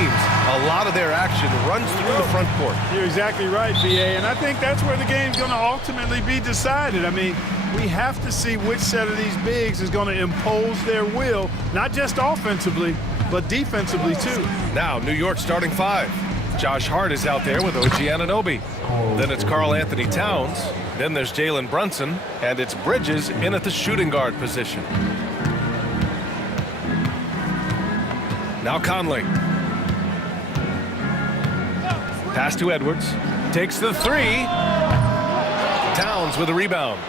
teams, a lot of their action runs through the front court. You're exactly right, B.A., and I think that's where the game's going to ultimately be decided. I mean, we have to see which set of these bigs is going to impose their will, not just offensively, but defensively, too. Now, New York starting five. Josh Hart is out there with OG Anunoby. Then it's Karl Anthony Towns. Then there's Jalen Brunson. And it's Bridges in at the shooting guard position. Now Conley. Pass to Edwards. Takes the three. Towns with a rebound.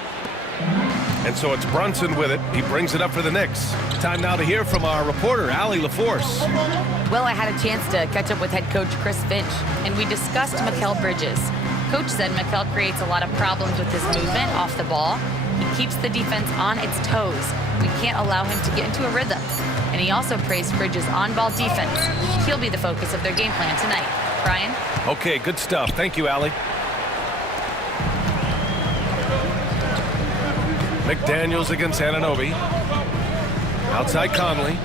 And so it's Brunson with it. He brings it up for the Knicks. Time now to hear from our reporter, Allie LaForce. Well, I had a chance to catch up with head coach Chris Finch, and we discussed Mikal Bridges. Coach said Mikal creates a lot of problems with his movement off the ball. He keeps the defense on its toes. We can't allow him to get into a rhythm. And he also praised Bridges' on-ball defense. He'll be the focus of their game plan tonight. Brian? Okay, good stuff. Thank you, Allie. McDaniels against Anunoby. Outside Conley.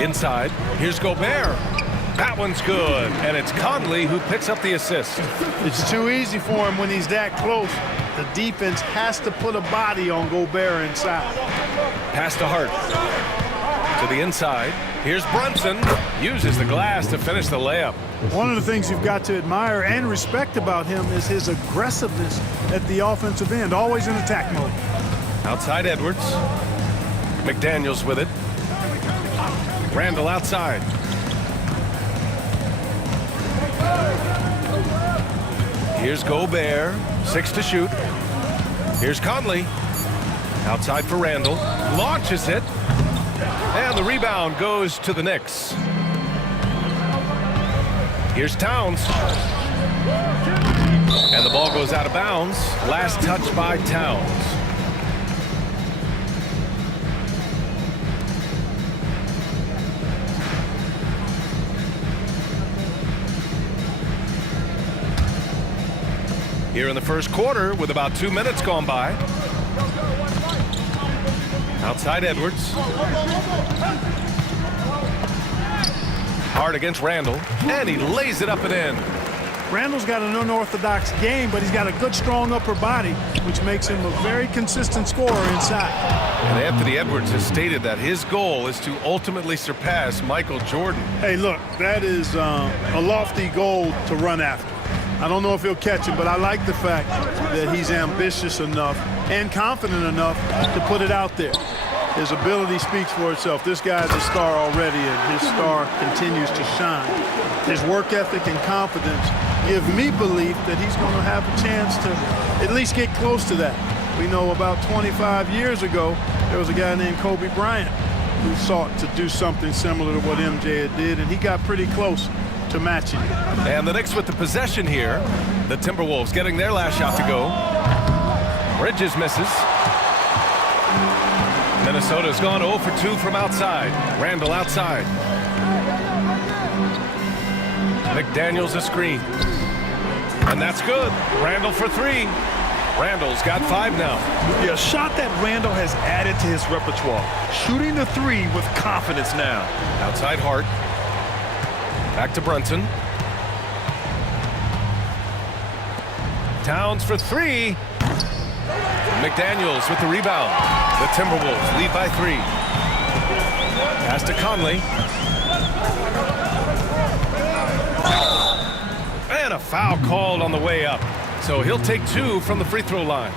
Inside. Here's Gobert. That one's good. And it's Conley who picks up the assist. It's too easy for him when he's that close. The defense has to put a body on Gobert inside. Pass to Hart. To the inside. Here's Brunson. Uses the glass to finish the layup. One of the things you've got to admire and respect about him is his aggressiveness at the offensive end, always in attack mode. Outside Edwards. McDaniels with it. Randall outside. Here's Gobert. 6 to shoot. Here's Conley. Outside for Randall. Launches it. And the rebound goes to the Knicks. Here's Towns. And the ball goes out of bounds. Last touch by Towns. Here in the first quarter with about 2 minutes gone by. Outside Edwards. Hard against Randall. And he lays it up and in. Randall's got an unorthodox game, but he's got a good, strong upper body, which makes him a very consistent scorer inside. And Anthony Edwards has stated that his goal is to ultimately surpass Michael Jordan. Hey, look, that is a lofty goal to run after. I don't know if he'll catch it, but I like the fact that he's ambitious enough and confident enough to put it out there. His ability speaks for itself. This guy's a star already, and his star continues to shine. His work ethic and confidence give me belief that he's going to have a chance to at least get close to that. We know about 25 years ago, there was a guy named Kobe Bryant who sought to do something similar to what MJ did, and he got pretty close to matching. And the Knicks with the possession here. The Timberwolves getting their last shot to go. Bridges misses. Minnesota's gone 0 for 2 from outside. Randall outside. McDaniels a screen. And that's good. Randall for 3. Randall's got 5 now. Yeah, a shot that Randall has added to his repertoire. Shooting the 3 with confidence now. Outside Hart. Back to Brunson. Towns for 3. McDaniels with the rebound. The Timberwolves lead by 3. Pass to Conley. And a foul called on the way up. So he'll take 2 from the free throw line.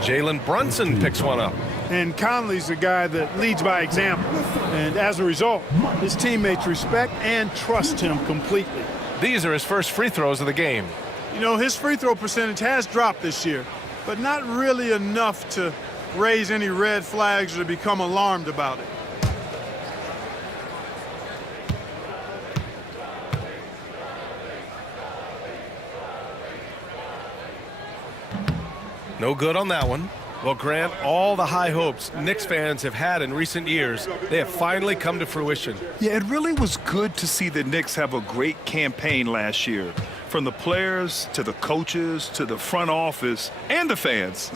Jalen Brunson picks one up. And Conley's the guy that leads by example. And as a result, his teammates respect and trust him completely. These are his first free throws of the game. You know, his free throw percentage has dropped this year, but not really enough to raise any red flags or to become alarmed about it. No good on that one. Well, Grant, all the high hopes Knicks fans have had in recent years, they have finally come to fruition. Yeah, it really was good to see the Knicks have a great campaign last year. From the players to the coaches to the front office and the fans.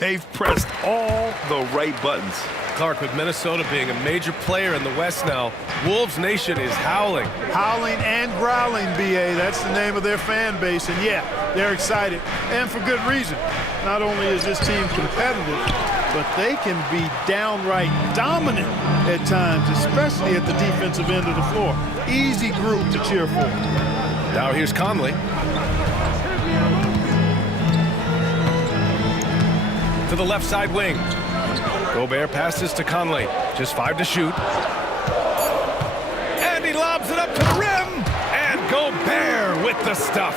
They've pressed all the right buttons. Clark, with Minnesota being a major player in the West now, Wolves Nation is howling. Howling and growling, B.A. That's the name of their fan base. And, yeah, they're excited, and for good reason. Not only is this team competitive, but they can be downright dominant at times, especially at the defensive end of the floor. Easy group to cheer for. Now here's Conley. To the left side wing. Gobert passes to Conley. Just 5 to shoot. And he lobs it up to the rim. And Gobert with the stuff.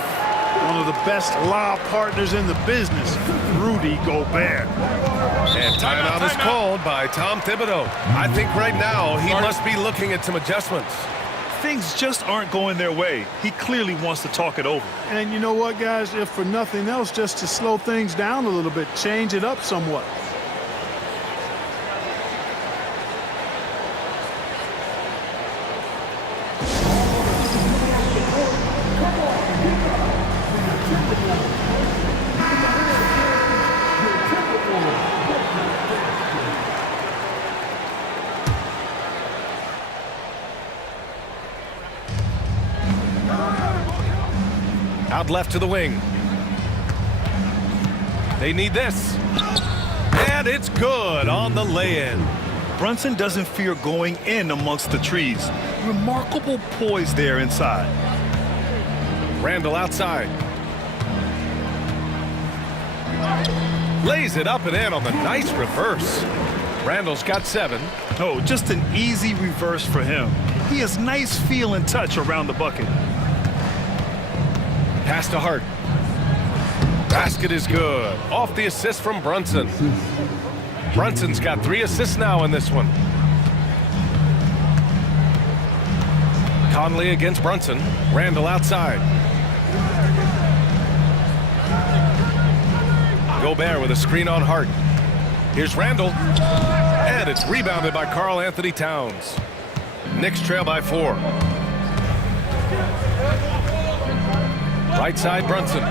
One of the best lob partners in the business, Rudy Gobert. And timeout is called by Tom Thibodeau. I think right now he must be looking at some adjustments. Things just aren't going their way. He clearly wants to talk it over. And you know what, guys? If for nothing else, just to slow things down a little bit, change it up somewhat. Out left to the wing. They need this. And it's good on the lay-in. Brunson doesn't fear going in amongst the trees. Remarkable poise there inside. Randall outside. Lays it up and in on the nice reverse. Randall's got 7. Oh, just an easy reverse for him. He has nice feel and touch around the bucket. Pass to Hart. Basket is good. Off the assist from Brunson. Brunson's got 3 assists now in this one. Conley against Brunson. Randall outside. Gobert with a screen on Hart. Here's Randall. And it's rebounded by Karl Anthony Towns. Knicks trail by 4. Right side, Brunson.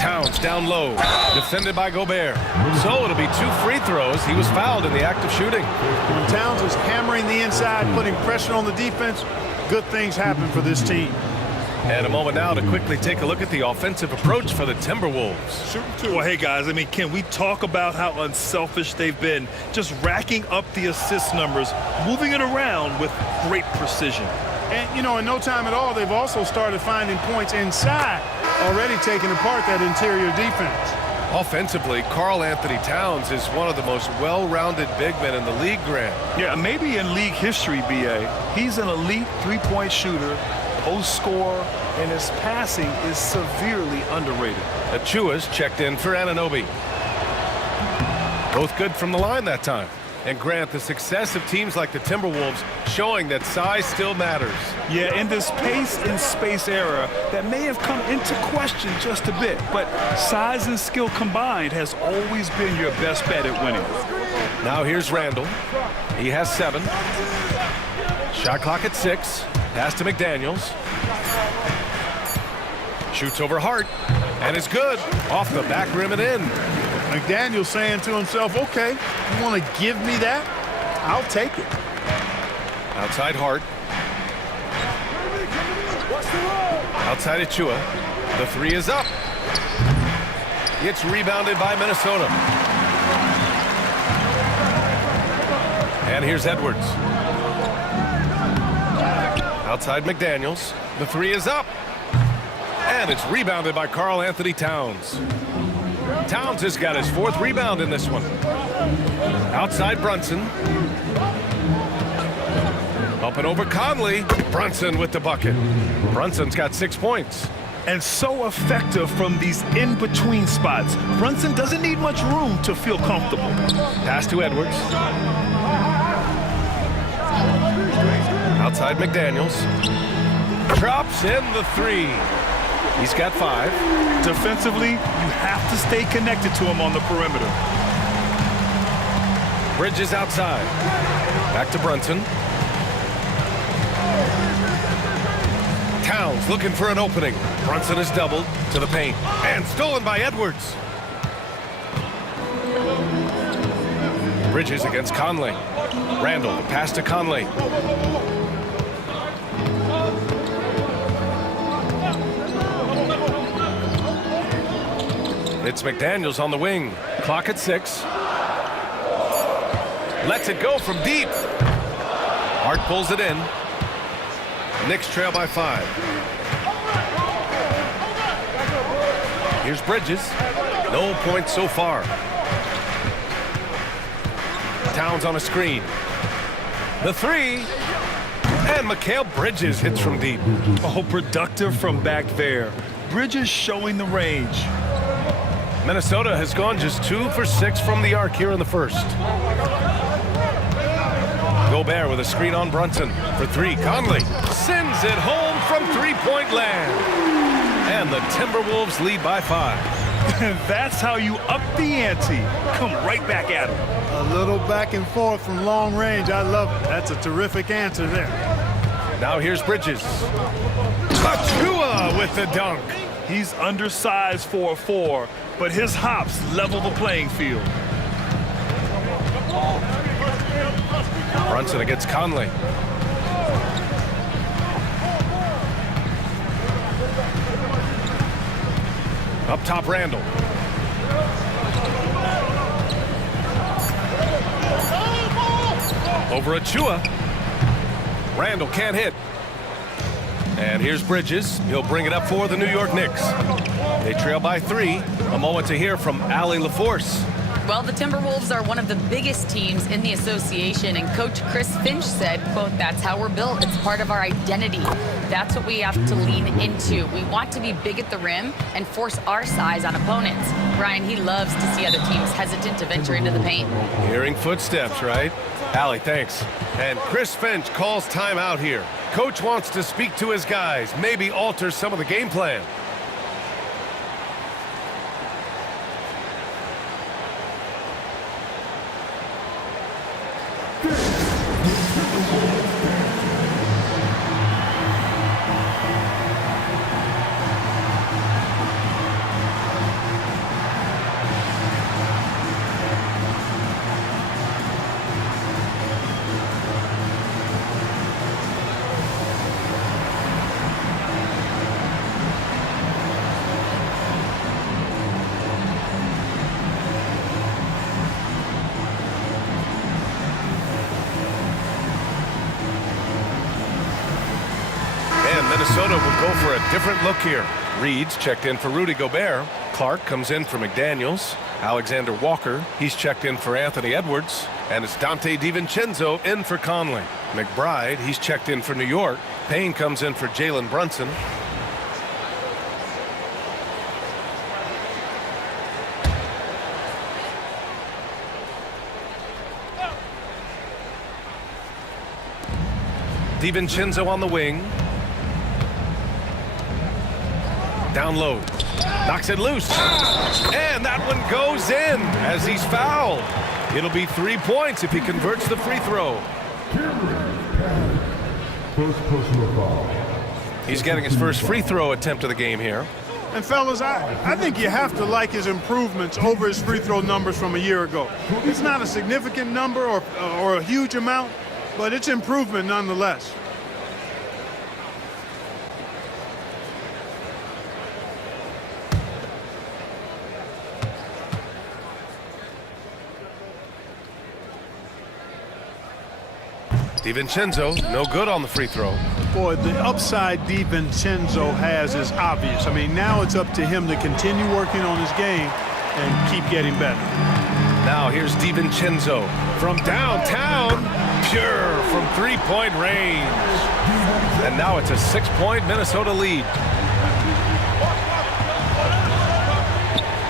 Towns down low. Defended by Gobert. So it'll be 2 free throws. He was fouled in the act of shooting. When Towns is hammering the inside, putting pressure on the defense, good things happen for this team. And a moment now to quickly take a look at the offensive approach for the Timberwolves. Well, hey, guys, I mean, can we talk about how unselfish they've been? Just racking up the assist numbers, moving it around with great precision. And, you know, in no time at all, they've also started finding points inside, already taking apart that interior defense. Offensively, Karl Anthony Towns is one of the most well-rounded big men in the league, Grant. Yeah, maybe in league history, B.A. He's an elite three-point shooter, post scorer, and his passing is severely underrated. Achua's checked in for Anunoby. Both good from the line that time. And Grant, the success of teams like the Timberwolves showing that size still matters. Yeah, in this pace and space era, that may have come into question just a bit, but size and skill combined has always been your best bet at winning. Now here's Randall. He has 7. Shot clock at 6. Pass to McDaniels. Shoots over Hart. And it's good. Off the back rim and in. McDaniels saying to himself, okay, you want to give me that? I'll take it. Outside Hart. Outside Achua. The 3 is up. It's rebounded by Minnesota. And here's Edwards. Outside McDaniels. The 3 is up. And it's rebounded by Karl Anthony Towns. Towns has got his 4th rebound in this one. Outside Brunson. Up and over Conley. Brunson with the bucket. Brunson's got 6 points. And so effective from these in-between spots. Brunson doesn't need much room to feel comfortable. Pass to Edwards. Outside McDaniels. Drops in the 3. He's got 5. Defensively, you have to stay connected to him on the perimeter. Bridges outside. Back to Brunson. Towns looking for an opening. Brunson is doubled to the paint and stolen by Edwards. Bridges against Conley. Randall, the pass to Conley. It's McDaniels on the wing. Clock at 6. Lets it go from deep. Hart pulls it in. Knicks trail by 5. Here's Bridges. No points so far. Towns on a screen. The 3. And Mikal Bridges hits from deep. Oh, productive from back there. Bridges showing the range. Minnesota has gone just 2 for 6 from the arc here in the first. Gobert with a screen on Brunson for 3. Conley sends it home from three-point land. And the Timberwolves lead by 5. That's how you up the ante. Come right back at him. A little back and forth from long range. I love it. That's a terrific answer there. Now here's Bridges. Achua with the dunk. He's undersized for a 4, but his hops level the playing field. Brunson against Conley. Up top, Randall. Over Achua. Randall can't hit. And here's Bridges. He'll bring it up for the New York Knicks. They trail by 3. A moment to hear from Allie LaForce. Well, the Timberwolves are one of the biggest teams in the association, and Coach Chris Finch said, quote, "That's how we're built. It's part of our identity. That's what we have to lean into. We want to be big at the rim and force our size on opponents." Brian, he loves to see other teams hesitant to venture into the paint. Hearing footsteps, right? Allie, thanks. And Chris Finch calls timeout here. Coach wants to speak to his guys, maybe alter some of the game plan. Minnesota will go for a different look here. Reed's checked in for Rudy Gobert. Clark comes in for McDaniels. Alexander Walker, he's checked in for Anthony Edwards. And it's Dante DiVincenzo in for Conley. McBride, he's checked in for New York. Payne comes in for Jalen Brunson. DiVincenzo on the wing. Down low. Knocks it loose. And that one goes in as he's fouled. It'll be 3 points if he converts the free throw. First personal foul. He's getting his first free throw attempt of the game here. And fellas, I think you have to like his improvements over his free throw numbers from a year ago. It's not a significant number or a huge amount, but it's improvement nonetheless. DiVincenzo, no good on the free throw. Boy, the upside DiVincenzo has is obvious. I mean, now it's up to him to continue working on his game and keep getting better. Now here's DiVincenzo from downtown, pure from three-point range. And now it's a 6-point Minnesota lead.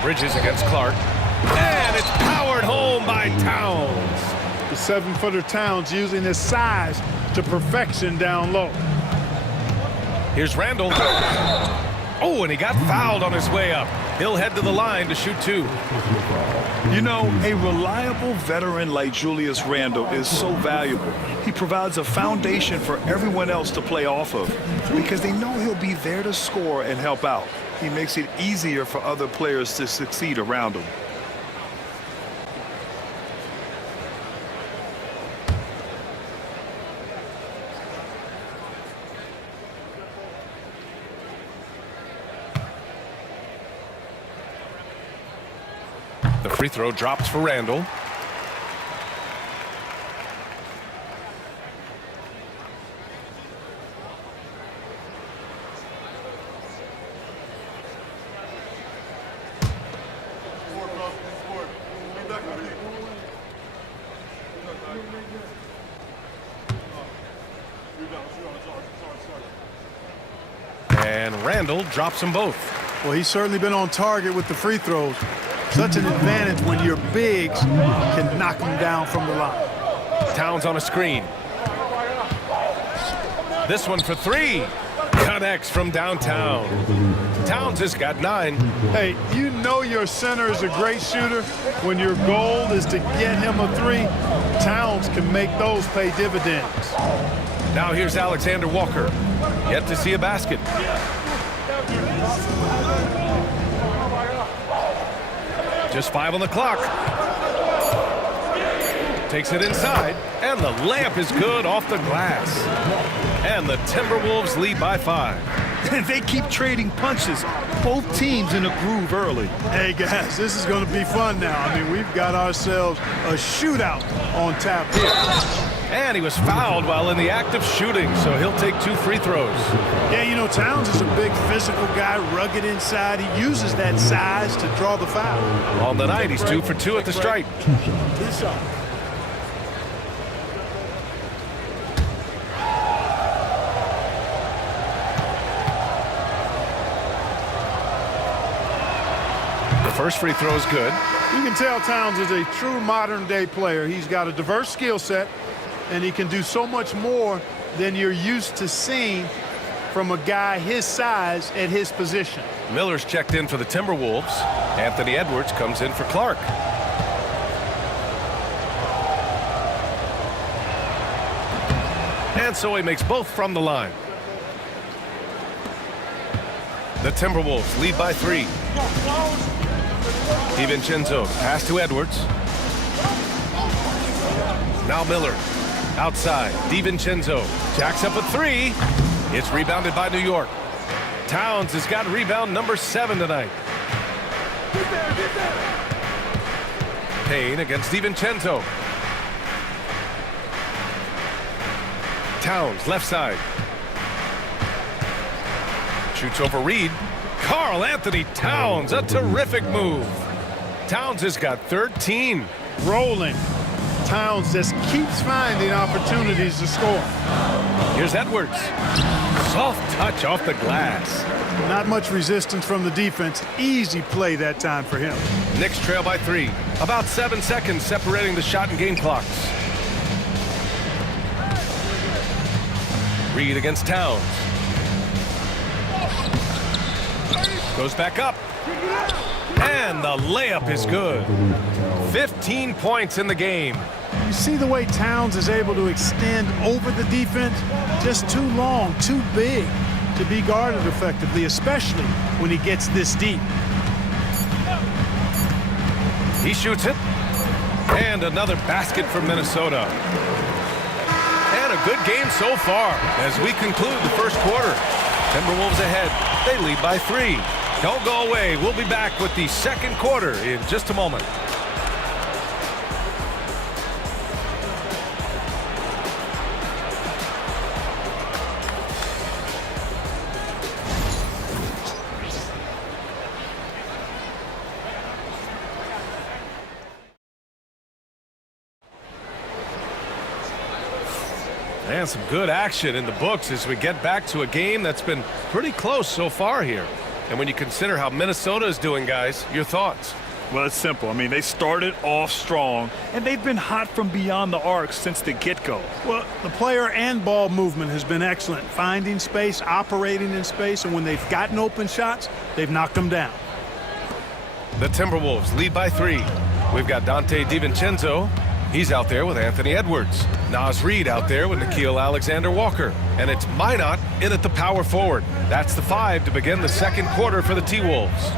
Bridges against Clark. And it's powered home by Towns. The 7-footer Towns using his size to perfection down low. Here's Randall. Oh, and he got fouled on his way up. He'll head to the line to shoot 2. You know, a reliable veteran like Julius Randle is so valuable. He provides a foundation for everyone else to play off of because they know he'll be there to score and help out. He makes it easier for other players to succeed around him. The free throw drops for Randle. And Randle drops them both. Well, he's certainly been on target with the free throws. Such an advantage when your bigs can knock them down from the line. Towns on a screen. This one for 3. Connects from downtown. Towns has got 9. Hey, you know your center is a great shooter. When your goal is to get him a 3, Towns can make those pay dividends. Now here's Alexander Walker. Yet to see a basket. Just 5 on the clock. Takes it inside, and the layup is good off the glass. And the Timberwolves lead by 5. They keep trading punches. Both teams in a groove early. Hey, guys, this is going to be fun now. I mean, we've got ourselves a shootout on tap here. And he was fouled while in the act of shooting, so he'll take 2 free throws. Yeah, you know, Towns is a big physical guy, rugged inside. He uses that size to draw the foul. On the night, he's 2 for 2 at the stripe. The first free throw is good. You can tell Towns is a true modern-day player. He's got a diverse skill set, and he can do so much more than you're used to seeing from a guy his size at his position. Miller's checked in for the Timberwolves. Anthony Edwards comes in for Clark. And so he makes both from the line. The Timberwolves lead by 3. DiVincenzo pass to Edwards. Now Miller. Outside, DiVincenzo jacks up a 3. It's rebounded by New York. Towns has got rebound number 7 tonight. Payne against DiVincenzo. Towns, left side. Shoots over Reed. Karl Anthony Towns, a terrific move. Towns has got 13. Rolling. Towns just keeps finding opportunities to score. Here's Edwards. Soft touch off the glass. Not much resistance from the defense. Easy play that time for him. Knicks trail by 3. About 7 seconds separating the shot and game clocks. Reed against Towns. Goes back up. And the layup is good. 15 points in the game. You see the way Towns is able to extend over the defense? Just too long, too big to be guarded effectively, especially when he gets this deep. He shoots it. And another basket for Minnesota. And a good game so far as we conclude the first quarter. Timberwolves ahead. They lead by 3. Don't go away. We'll be back with the second quarter in just a moment. And some good action in the books as we get back to a game that's been pretty close so far here. And when you consider how Minnesota is doing, guys, your thoughts? Well, it's simple. I mean, they started off strong, and they've been hot from beyond the arc since the get-go. Well, the player and ball movement has been excellent. Finding space, operating in space, and when they've gotten open shots, they've knocked them down. The Timberwolves lead by 3. We've got Dante DiVincenzo. He's out there with Anthony Edwards. Naz Reid out there with Nickeil Alexander-Walker. And it's Minot in at the power forward. That's the 5 to begin the second quarter for the T-Wolves.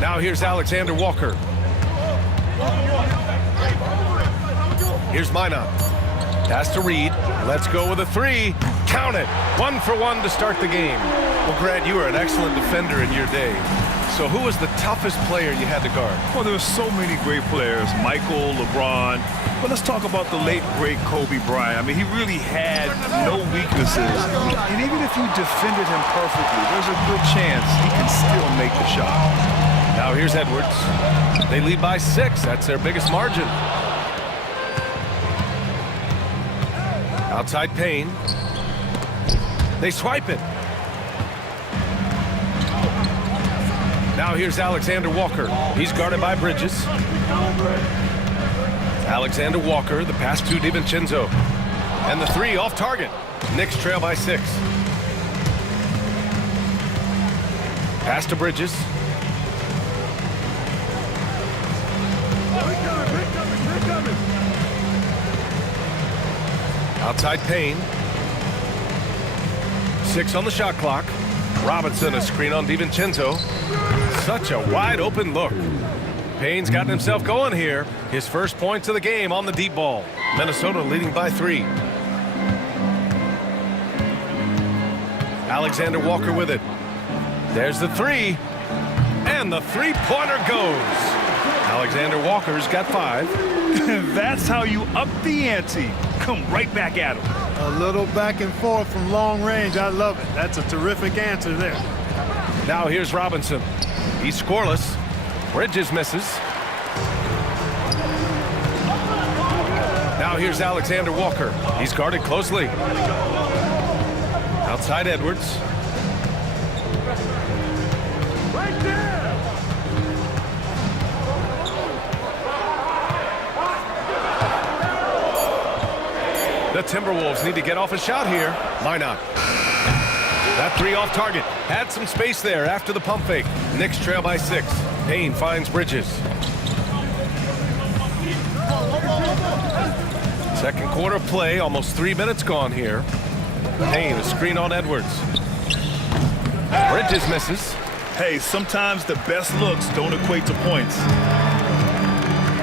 Now here's Alexander-Walker. Here's Minot. Pass to Reid. Let's go with a 3. Count it. 1 for 1 to start the game. Well, Grant, you were an excellent defender in your day. So who was the toughest player you had to guard? Well, there were so many great players, Michael, LeBron. But let's talk about the late, great Kobe Bryant. I mean, he really had no weaknesses. And even if you defended him perfectly, there's a good chance he can still make the shot. Now here's Edwards. They lead by 6. That's their biggest margin. Outside Payne. They swipe it. Now here's Alexander-Walker. He's guarded by Bridges. Alexander-Walker, the pass to DiVincenzo. And the 3 off target. Knicks trail by 6. Pass to Bridges. Outside Payne. 6 on the shot clock. Robinson, a screen on DiVincenzo. Such a wide open look. Payne's gotten himself going here. His first points of the game on the deep ball. Minnesota leading by 3. Alexander-Walker with it. There's the 3. And the three-pointer goes. Alexander-Walker's got 5. That's how you up the ante. Come right back at him. A little back and forth from long range. I love it. That's a terrific answer there. Now here's Robinson. He's scoreless. Bridges misses. Now here's Alexander-Walker. He's guarded closely. Outside Edwards. Right there. The Timberwolves need to get off a shot here. Minot. That 3 off target. Had some space there after the pump fake. Knicks trail by 6. Payne finds Bridges. Second quarter play. Almost 3 minutes gone here. Payne, a screen on Edwards. Bridges misses. Hey, sometimes the best looks don't equate to points.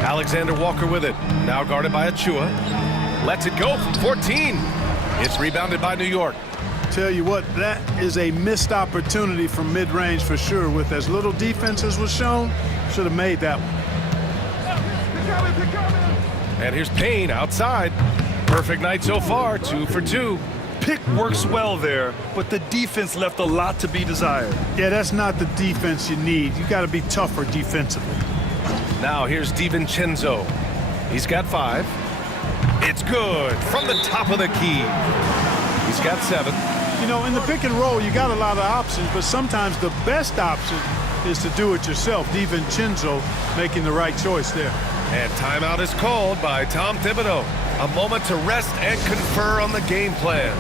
Alexander-Walker with it. Now guarded by Achua. Lets it go from 14. It's rebounded by New York. Tell you what, that is a missed opportunity from mid-range for sure. With as little defense as was shown, should have made that one. And here's Payne outside. Perfect night so far, 2 for 2. Pick works well there, but the defense left a lot to be desired. Yeah, that's not the defense you need. You got to be tougher defensively. Now here's DiVincenzo. He's got 5. It's good from the top of the key. He's got 7. You know, in the pick and roll, you got a lot of options, but sometimes the best option is to do it yourself. DiVincenzo making the right choice there. And timeout is called by Tom Thibodeau. A moment to rest and confer on the game plan.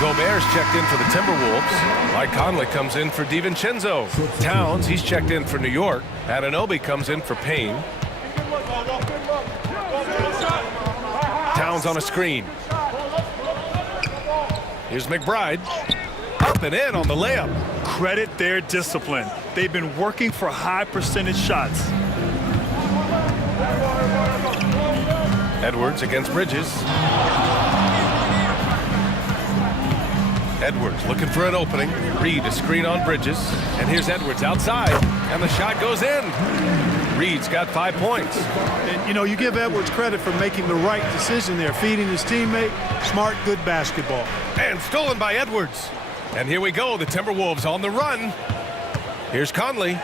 Gobert's checked in for the Timberwolves. Mike Conley comes in for DiVincenzo. Towns, he's checked in for New York. Anunoby comes in for Payne. Towns on a screen. Here's McBride. Up and in on the layup. Credit their discipline. They've been working for high percentage shots. Edwards against Bridges. Edwards looking for an opening. Reid a screen on Bridges. And here's Edwards outside. And the shot goes in. Reid's got 5 points. And, you know, you give Edwards credit for making the right decision there, feeding his teammate. Smart, good basketball. And stolen by Edwards. And here we go, the Timberwolves on the run. Here's Conley.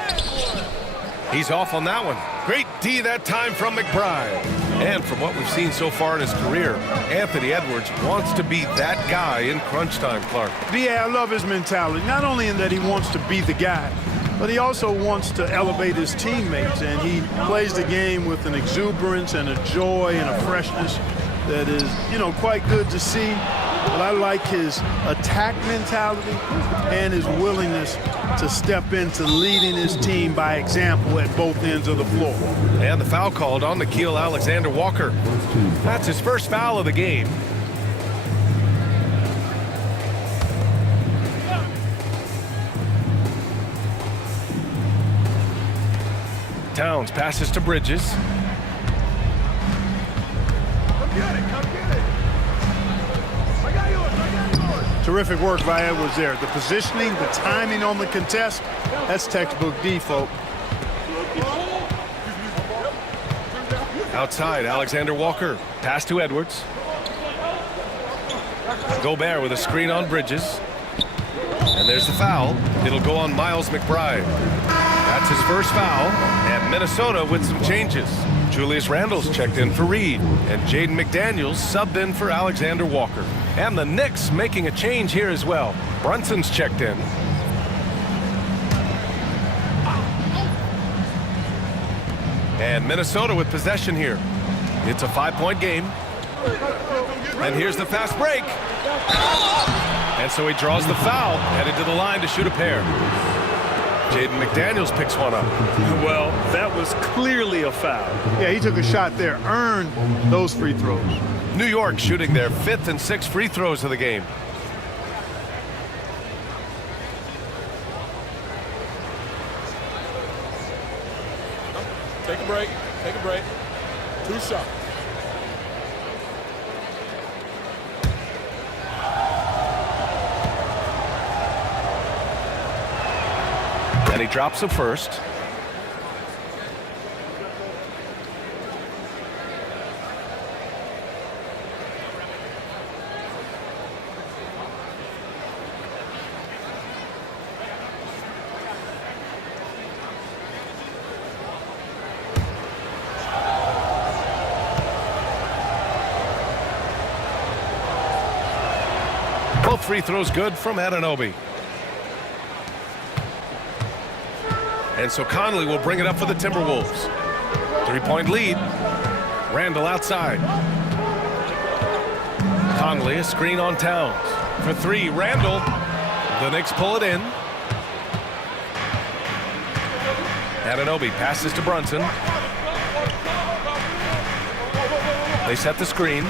He's off on that one. Great D that time from McBride. And from what we've seen so far in his career, Anthony Edwards wants to be that guy in crunch time, Clark. Yeah, I love his mentality. Not only in that he wants to be the guy, but he also wants to elevate his teammates. And he plays the game with an exuberance and a joy and a freshness that is, quite good to see. But I like his attack mentality and his willingness to step into leading his team by example at both ends of the floor. And the foul called on Nickeil Alexander-Walker. That's his first foul of the game. Towns passes to Bridges. Come get it, come get it. I got yours. Terrific work by Edwards there. The positioning, the timing on the contest, that's textbook D, folks. Outside, Alexander-Walker. Pass to Edwards. Gobert with a screen on Bridges. And there's the foul. It'll go on Miles McBride. That's his first foul. And Minnesota with some changes. Julius Randle's checked in for Reed. And Jaden McDaniels subbed in for Alexander-Walker. And the Knicks making a change here as well. Brunson's checked in. And Minnesota with possession here. It's a 5-point game. And here's the fast break. And so he draws the foul, headed to the line to shoot a pair. Jaden McDaniels picks one up. Well, that was clearly a foul. Yeah, he took a shot there, earned those free throws. New York shooting their 5th and 6th free throws of the game. Take a break, take a break. 2 shots. And he drops the first. Both free throws good from Anunoby. And so Conley will bring it up for the Timberwolves. 3-point lead. Randle outside. Conley, a screen on Towns. For 3, Randle. The Knicks pull it in. Anunoby passes to Brunson. They set the screen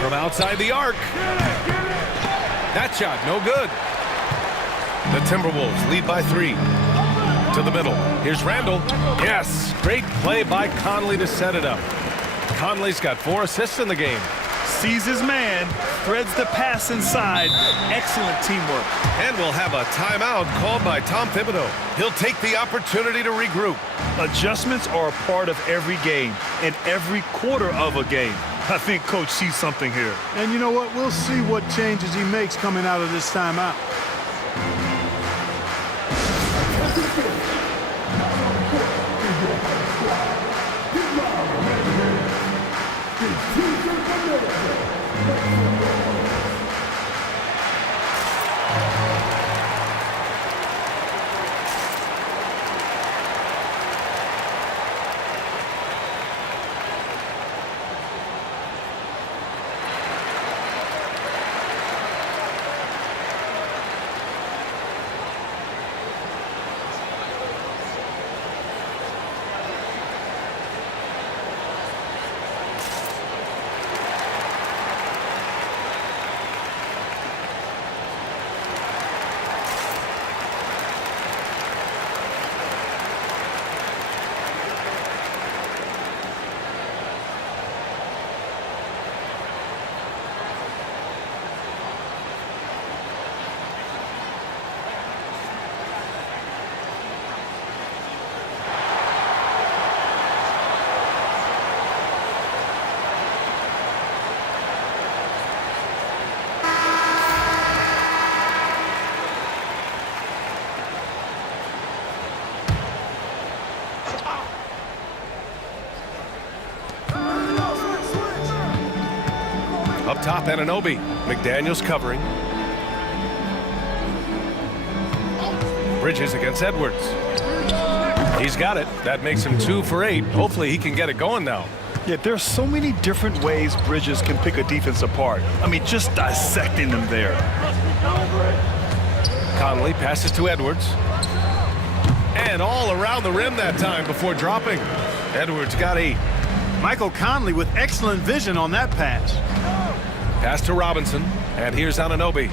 from outside the arc. That shot, no good. The Timberwolves lead by 3. To the middle. Here's Randle. Yes, great play by Conley to set it up. Conley's got 4 assists in the game. Sees his man, threads the pass inside. Excellent teamwork. And we'll have a timeout called by Tom Thibodeau. He'll take the opportunity to regroup. Adjustments are a part of every game and every quarter of a game. I think Coach sees something here. And you know what? We'll see what changes he makes coming out of this timeout. top, Anunoby. McDaniels covering. Bridges against Edwards. He's got it. That makes him 2 for 8. Hopefully he can get it going now. Yeah, there's so many different ways Bridges can pick a defense apart. I mean, just dissecting them there. Conley passes to Edwards. And all around the rim that time before dropping. Edwards got 8. Michael Conley with excellent vision on that pass. Pass to Robinson. And here's Anunoby.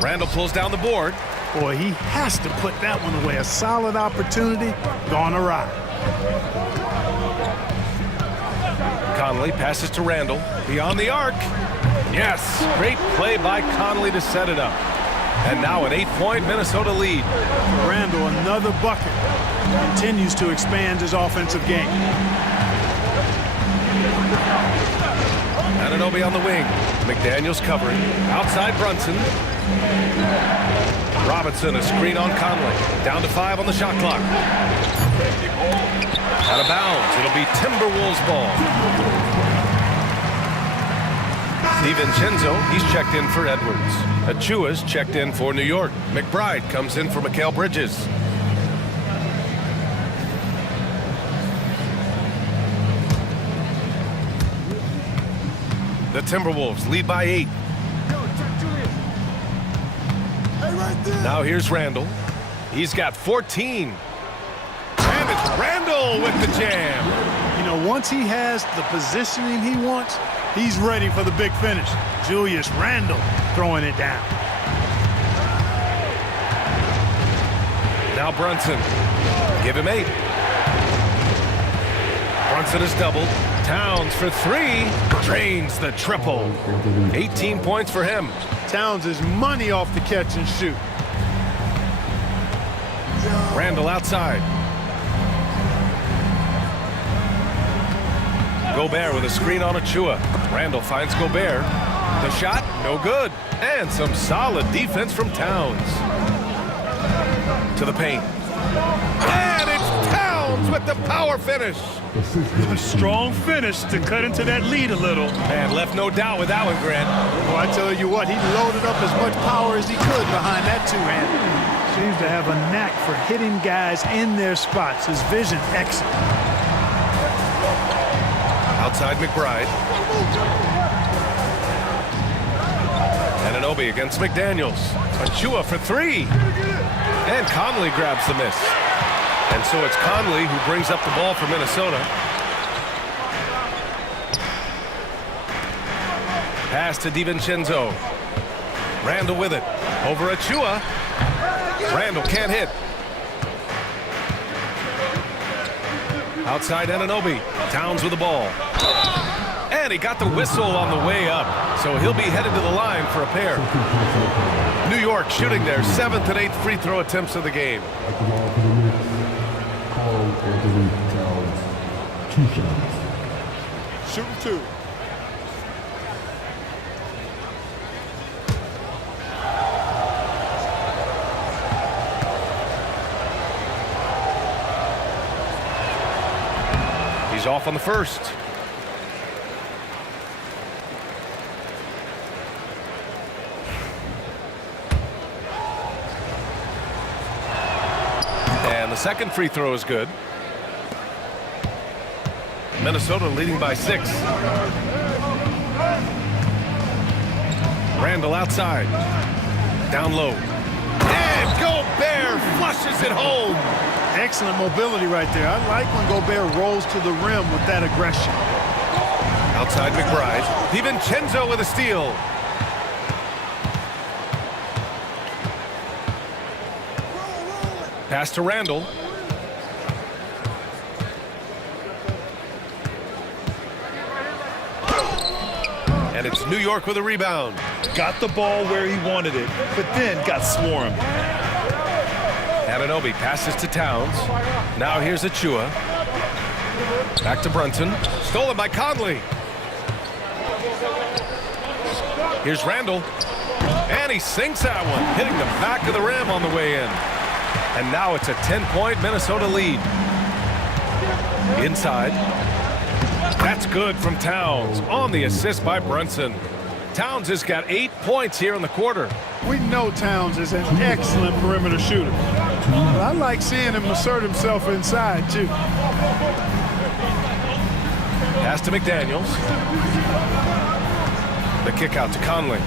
Randall pulls down the board. Boy, he has to put that one away. A solid opportunity gone awry. Conley passes to Randall. Beyond the arc. Yes, great play by Conley to set it up. And now an 8-point Minnesota lead. Randall, another bucket. Continues to expand his offensive game. Anunoby on the wing. McDaniels covering. Outside Brunson. Robinson, a screen on Conley. Down to 5 on the shot clock. Out of bounds. It'll be Timberwolves ball. DiVincenzo, he's checked in for Edwards. Achua's checked in for New York. McBride comes in for Mikal Bridges. The Timberwolves lead by 8. Now here's Randall. He's got 14. And it's Randall with the jam. You know, once he has the positioning he wants, he's ready for the big finish. Julius Randall throwing it down. Now Brunson. Give him 8. Brunson is doubled. Towns for 3. Drains the triple. 18 points for him. Towns is money off the catch and shoot. Randall outside. Gobert with a screen on Achua. Randall finds Gobert. The shot, no good. And some solid defense from Towns. To the paint. And it's Towns with the power finish. A strong finish to cut into that lead a little. And left no doubt with that one, Grant. Well, I tell you what, he loaded up as much power as he could behind that two-hander. Seems to have a knack for hitting guys in their spots. His vision excellent. Outside McBride. Anunoby against McDaniels. Achua for 3. And Conley grabs the miss. And so it's Conley who brings up the ball for Minnesota. Pass to DiVincenzo. Randall with it. Over Achua. Randall can't hit. Outside Anunoby. Towns with the ball. And he got the whistle on the way up. So he'll be headed to the line for a pair. New York shooting their 7th and 8th free throw attempts of the game. At the ball for the Knicks, Carl Anthony Towns. 2 shots. Shooting 2. He's off on the first. And the second free throw is good. Minnesota leading by 6. Randall outside. Down low. And Gobert flushes it home. Excellent mobility right there. I like when Gobert rolls to the rim with that aggression. Outside McBride. DiVincenzo with a steal. Pass to Randall. And it's New York with a rebound. Got the ball where he wanted it, but then got swarmed. Anunoby passes to Towns. Now here's Achua. Back to Brunson. Stolen by Conley. Here's Randall. And he sinks that one, hitting the back of the rim on the way in. And now it's a 10-point Minnesota lead. Inside. That's good from Towns on the assist by Brunson. Towns has got 8 points here in the quarter. We know Towns is an excellent perimeter shooter. But I like seeing him assert himself inside, too. Pass to McDaniels. The kick out to Conley.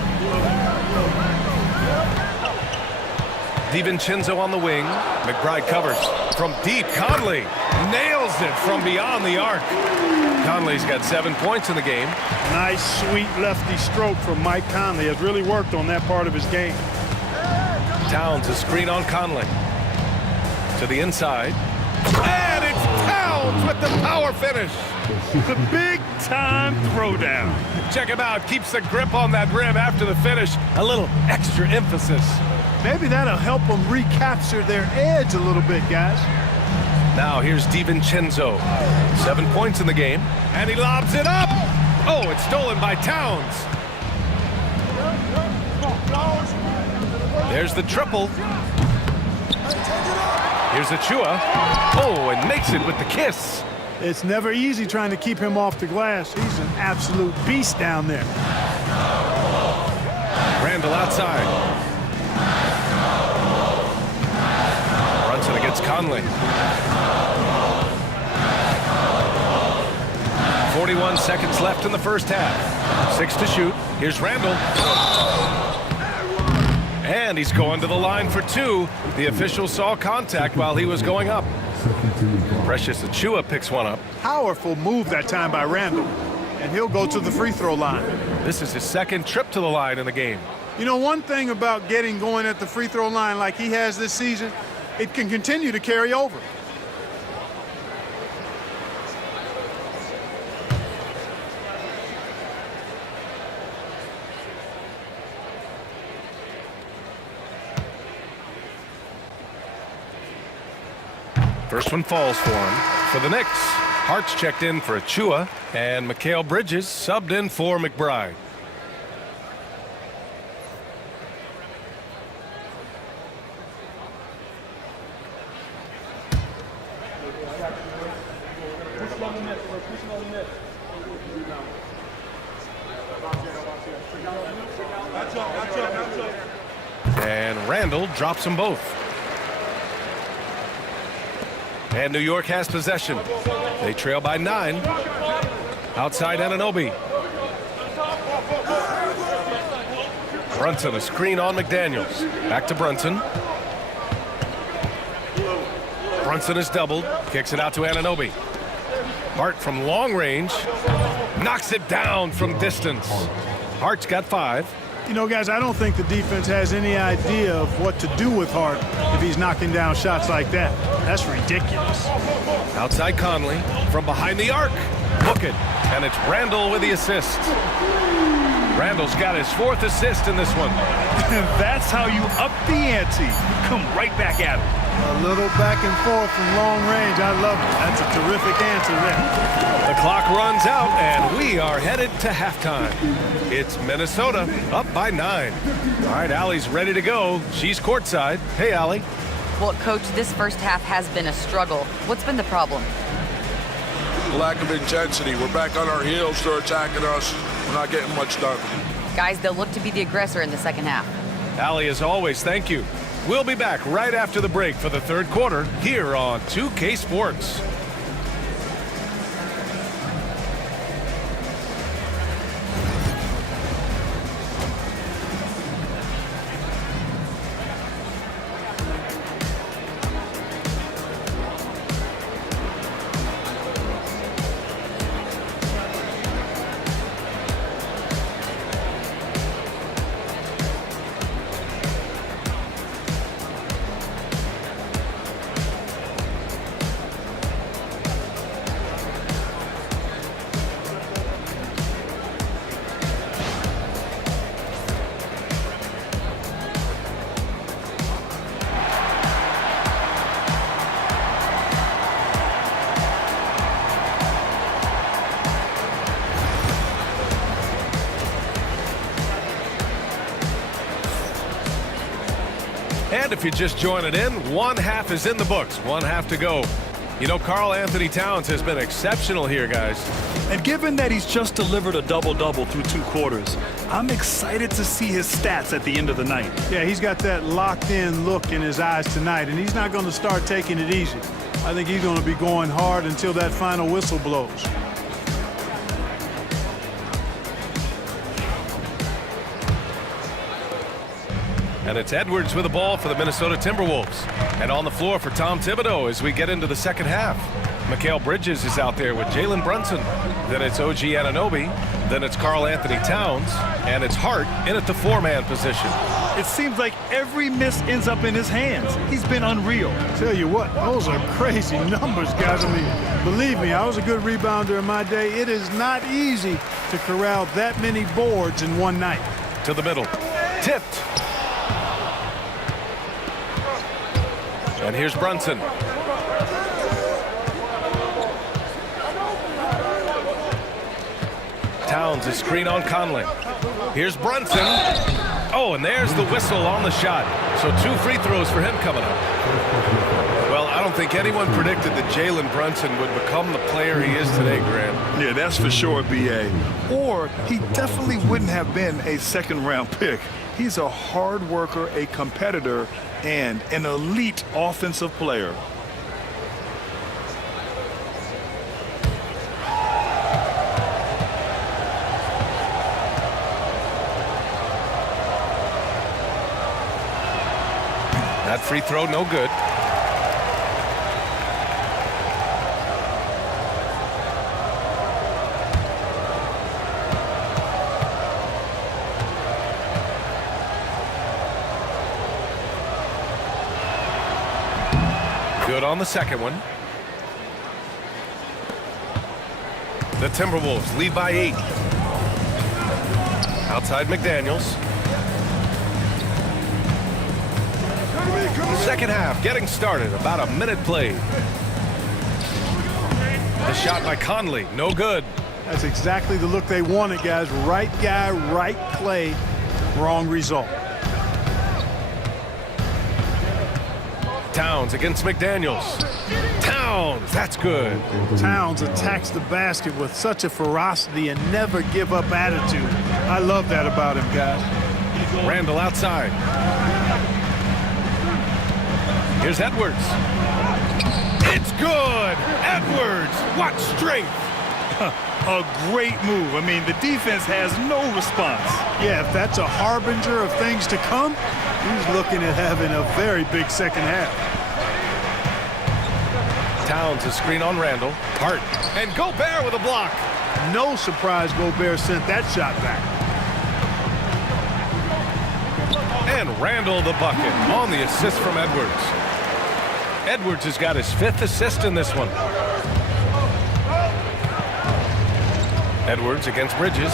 DiVincenzo on the wing. McBride covers from deep. Conley nails it from beyond the arc. Conley's got 7 points in the game. Nice, sweet lefty stroke from Mike Conley. Has really worked on that part of his game. Towns a screen on Conley. To the inside. And it's Towns with the power finish. The big-time throwdown. Check him out. Keeps the grip on that rim after the finish. A little extra emphasis. Maybe that'll help them recapture their edge a little bit, guys. Now here's DiVincenzo. 7 points in the game. And he lobs it up. Oh, it's stolen by Towns. There's the triple. Here's Achua. Oh, and makes it with the kiss. It's never easy trying to keep him off the glass. He's an absolute beast down there. Randall outside. Brunson against Conley. 41 seconds left in the first half. 6 to shoot. Here's Randall. And he's going to the line for 2. The official saw contact while he was going up. Precious Achua picks one up. Powerful move that time by Randall. And he'll go to the free throw line. This is his second trip to the line in the game. You know, one thing about getting going at the free throw line like he has this season, it can continue to carry over. First one falls for him. For the Knicks, Hart's checked in for Achua, and Mikal Bridges subbed in for McBride. And Randall drops them both. And New York has possession. They trail by 9. Outside Anunoby. Brunson a screen on McDaniels. Back to Brunson. Brunson is doubled. Kicks it out to Anunoby. Hart from long range. Knocks it down from distance. Hart's got 5. You know, guys, I don't think the defense has any idea of what to do with Hart if he's knocking down shots like that. That's ridiculous. Outside Conley from behind the arc. Book it. And it's Randall with the assist. Randall's got his 4th assist in this one. That's how you up the ante. Come right back at him. A little back and forth from long range. I love it. That's a terrific answer there. The clock runs out, and we are headed to halftime. It's Minnesota up by 9. All right, Allie's ready to go. She's courtside. Hey, Allie. Well, Coach, this first half has been a struggle. What's been the problem? Lack of intensity. We're back on our heels. They're attacking us. We're not getting much done. Guys, they'll look to be the aggressor in the second half. Allie, as always, thank you. We'll be back right after the break for the third quarter here on 2K Sports. And if you're just joining in, one half is in the books, one half to go. You know, Karl Anthony Towns has been exceptional here, guys. And given that he's just delivered a double-double through 2 quarters, I'm excited to see his stats at the end of the night. Yeah, he's got that locked-in look in his eyes tonight, and he's not going to start taking it easy. I think he's going to be going hard until that final whistle blows. And it's Edwards with the ball for the Minnesota Timberwolves. And on the floor for Tom Thibodeau as we get into the second half. Mikal Bridges is out there with Jalen Brunson. Then it's OG Anunoby. Then it's Karl Anthony Towns. And it's Hart in at the 4-man position. It seems like every miss ends up in his hands. He's been unreal. Tell you what, those are crazy numbers, guys. I mean, believe me, I was a good rebounder in my day. It is not easy to corral that many boards in one night. To the middle. Tipped. And here's Brunson. Towns is screen on Conley. Here's Brunson. Oh, and there's the whistle on the shot. So 2 free throws for him coming up. Well, I don't think anyone predicted that Jalen Brunson would become the player he is today, Graham. Yeah, that's for sure, B.A. Or he definitely wouldn't have been a second-round pick. He's a hard worker, a competitor, and an elite offensive player. That free throw, no good. Good on the second one. The Timberwolves lead by 8. Outside McDaniels. Second half getting started. About a minute played. The shot by Conley, no good. That's exactly the look they wanted, guys. Right guy, right play, wrong result. Towns against McDaniels. Towns, that's good. Towns attacks the basket with such a ferocity and never give up attitude. I love that about him, guys. Randall outside. Here's Edwards. It's good. Edwards, what strength. A great move. I mean, the defense has no response. Yeah, if that's a harbinger of things to come, he's looking at having a very big second half. Towns is screen on Randall. Hart. And Gobert with a block. No surprise Gobert sent that shot back. And Randall the bucket on the assist from Edwards. Edwards has got his 5th assist in this one. Edwards against Bridges.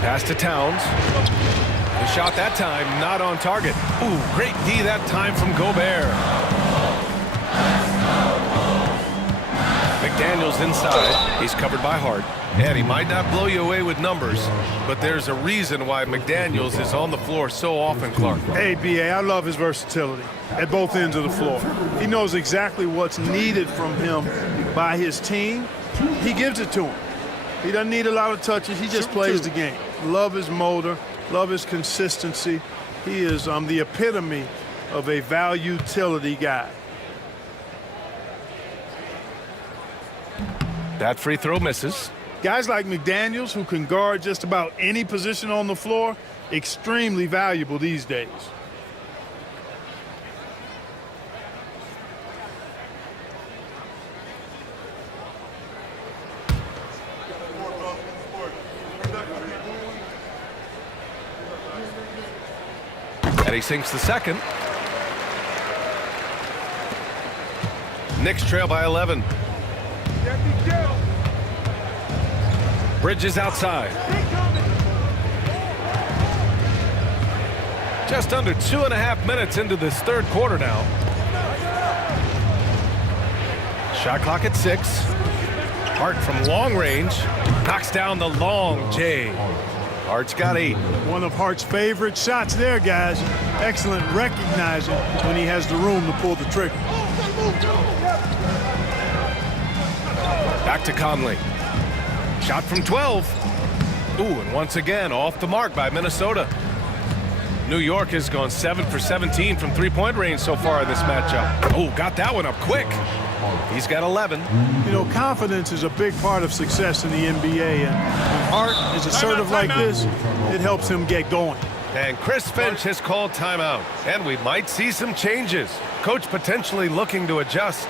Pass to Towns. The shot that time not on target. Ooh, great D that time from Gobert. McDaniels inside. He's covered by Hart. And he might not blow you away with numbers, but there's a reason why McDaniels is on the floor so often, Clark. Hey, B.A., I love his versatility at both ends of the floor. He knows exactly what's needed from him by his team. He gives it to him. He doesn't need a lot of touches. He just plays the game. Love his motor. Love his consistency. He is the epitome of a value-utility guy. That free throw misses. Guys like McDaniels, who can guard just about any position on the floor, extremely valuable these days. And he sinks the second. Knicks trail by 11. Bridges outside. Just under 2.5 minutes into this third quarter now. Shot clock at 6. Hart from long range knocks down the long J. Hart's got 8. One of Hart's favorite shots there, guys. Excellent recognizing when he has the room to pull the trigger. Back to Conley. Shot from 12. Ooh, and once again, off the mark by Minnesota. New York has gone 7 for 17 from three-point range so far in this matchup. Oh, got that one up quick. He's got 11. You know, confidence is a big part of success in the NBA, and when Hart is assertive like this, it helps him get going. And Chris Finch has called timeout. And we might see some changes. Coach potentially looking to adjust.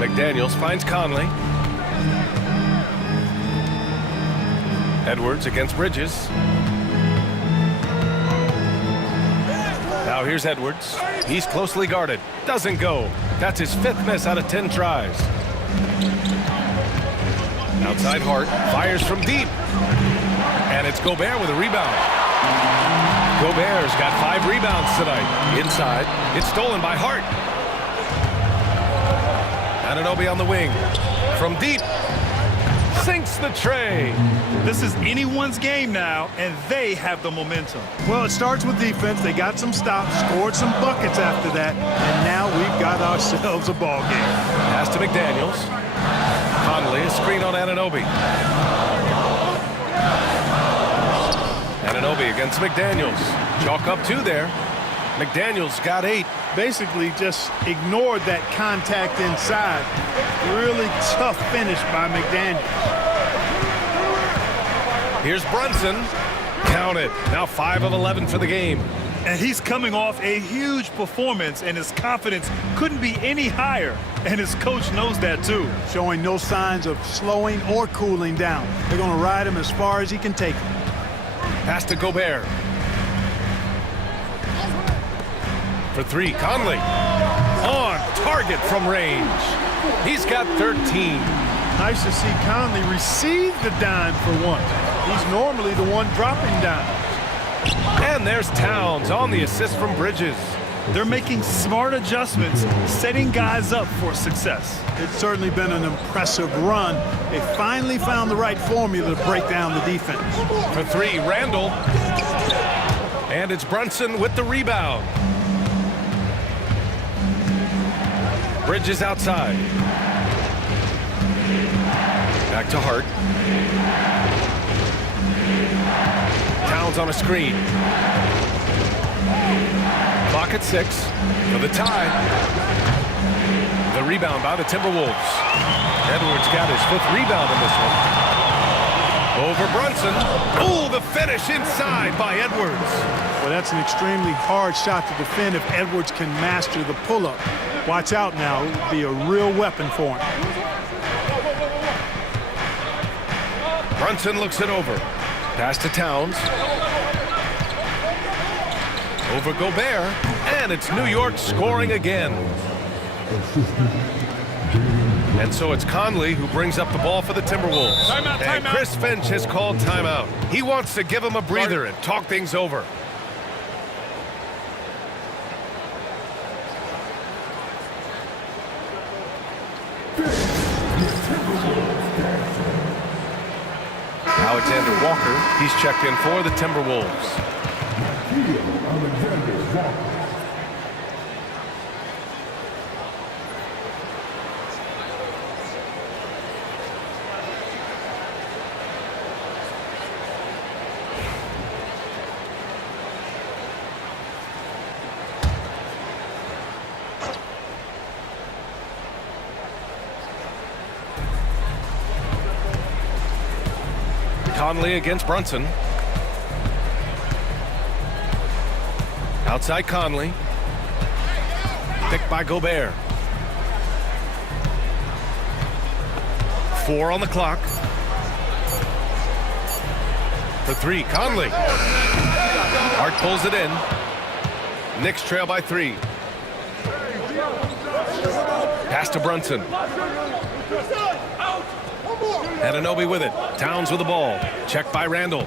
McDaniels finds Conley. Edwards against Bridges. Now here's Edwards. He's closely guarded. Doesn't go. That's his 5th miss out of 10 tries. Outside Hart. Fires from deep. And it's Gobert with a rebound. Gobert's got 5 rebounds tonight. Inside. It's stolen by Hart. Anunoby on the wing. From deep. Sinks the tray. This is anyone's game now, and they have the momentum. Well, it starts with defense. They got some stops, scored some buckets after that, and now we've got ourselves a ball game. Pass to McDaniels. Conley, a screen on Anunoby. Anunoby against McDaniels. Chalk up 2 there. McDaniels got 8. Basically just ignored that contact inside. Really tough finish by McDaniels. Here's Brunson. Count it. Now 5 of 11 for the game. And he's coming off a huge performance, and his confidence couldn't be any higher. And his coach knows that, too. Showing no signs of slowing or cooling down. They're going to ride him as far as he can take him. Pass to Gobert. For 3, Conley. On target from range. He's got 13. Nice to see Conley receive the dime for once. He's normally the one dropping dimes. And there's Towns on the assist from Bridges. They're making smart adjustments, setting guys up for success. It's certainly been an impressive run. They finally found the right formula to break down the defense. For 3, Randall. And it's Brunson with the rebound. Bridges outside. Back to Hart. Towns on a screen. Clock at 6 for the tie. The rebound by the Timberwolves. Edwards got his 5th rebound in this one. Over Brunson. Oh, the finish inside by Edwards. Well, that's an extremely hard shot to defend if Edwards can master the pull-up. Watch out now. It would be a real weapon for him. Brunson looks it over. Pass to Towns. Over Gobert. And it's New York scoring again. And so it's Conley who brings up the ball for the Timberwolves. And Chris Finch has called timeout. He wants to give him a breather and talk things over. Alexander Walker, he's checked in for the Timberwolves. Conley against Brunson. Outside Conley. Picked by Gobert. 4 on the clock. For 3, Conley. Hart pulls it in. Knicks trail by 3. Pass to Brunson. Anunoby with it. Towns with the ball. Checked by Randall.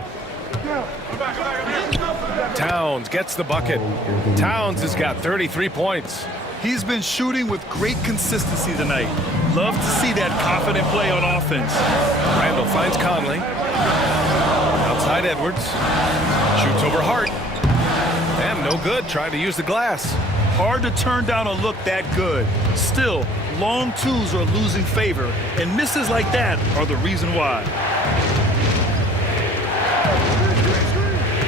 Towns gets the bucket. Towns has got 33 points. He's been shooting with great consistency tonight. Love to see that confident play on offense. Randall finds Conley. Outside Edwards. Shoots over Hart. And no good, trying to use the glass. Hard to turn down a look that good. Still, long twos are losing favor, and misses like that are the reason why.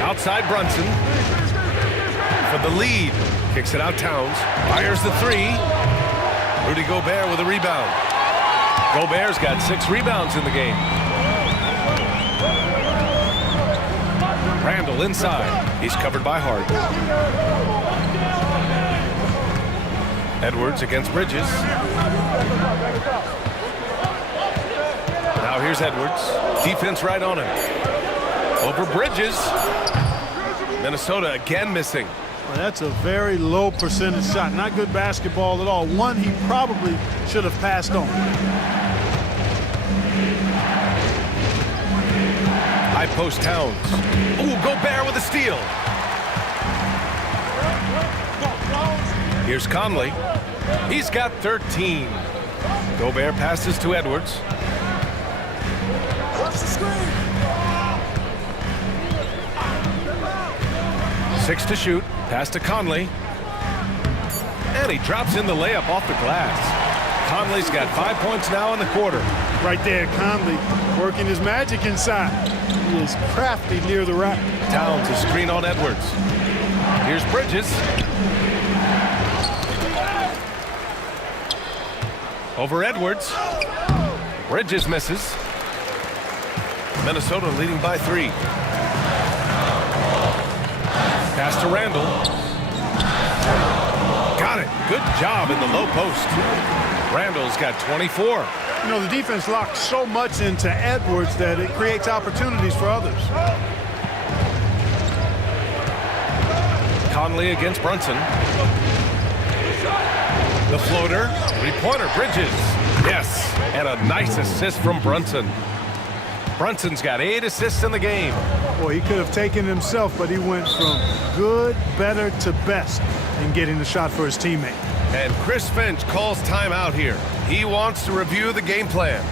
Outside Brunson. For the lead. Kicks it out Towns. Fires the three. Rudy Gobert with a rebound. Gobert's got 6 rebounds in the game. Randall inside. He's covered by Hart. Edwards against Bridges. Now here's Edwards. Defense right on him. Over Bridges. Minnesota again missing. Well, that's a very low percentage shot. Not good basketball at all. One he probably should have passed on. High post Towns. Ooh, Gobert with a steal. Here's Conley. He's got 13. Gobert passes to Edwards. Watch the screen. 6 to shoot. Pass to Conley. And he drops in the layup off the glass. Conley's got 5 points now in the quarter. Right there, Conley working his magic inside. He is crafty near the rack. Towns is screen on Edwards. Here's Bridges. Over Edwards. Bridges misses. Minnesota leading by 3. Pass to Randall. Got it. Good job in the low post. Randall's got 24. You know, the defense locks so much into Edwards that it creates opportunities for others. Conley against Brunson. The floater. 3-pointer. Bridges. Yes. And a nice assist from Brunson. Brunson's got 8 assists in the game. Boy, he could have taken himself, but he went from good, better to best in getting the shot for his teammate. And Chris Finch calls timeout here. He wants to review the game plan.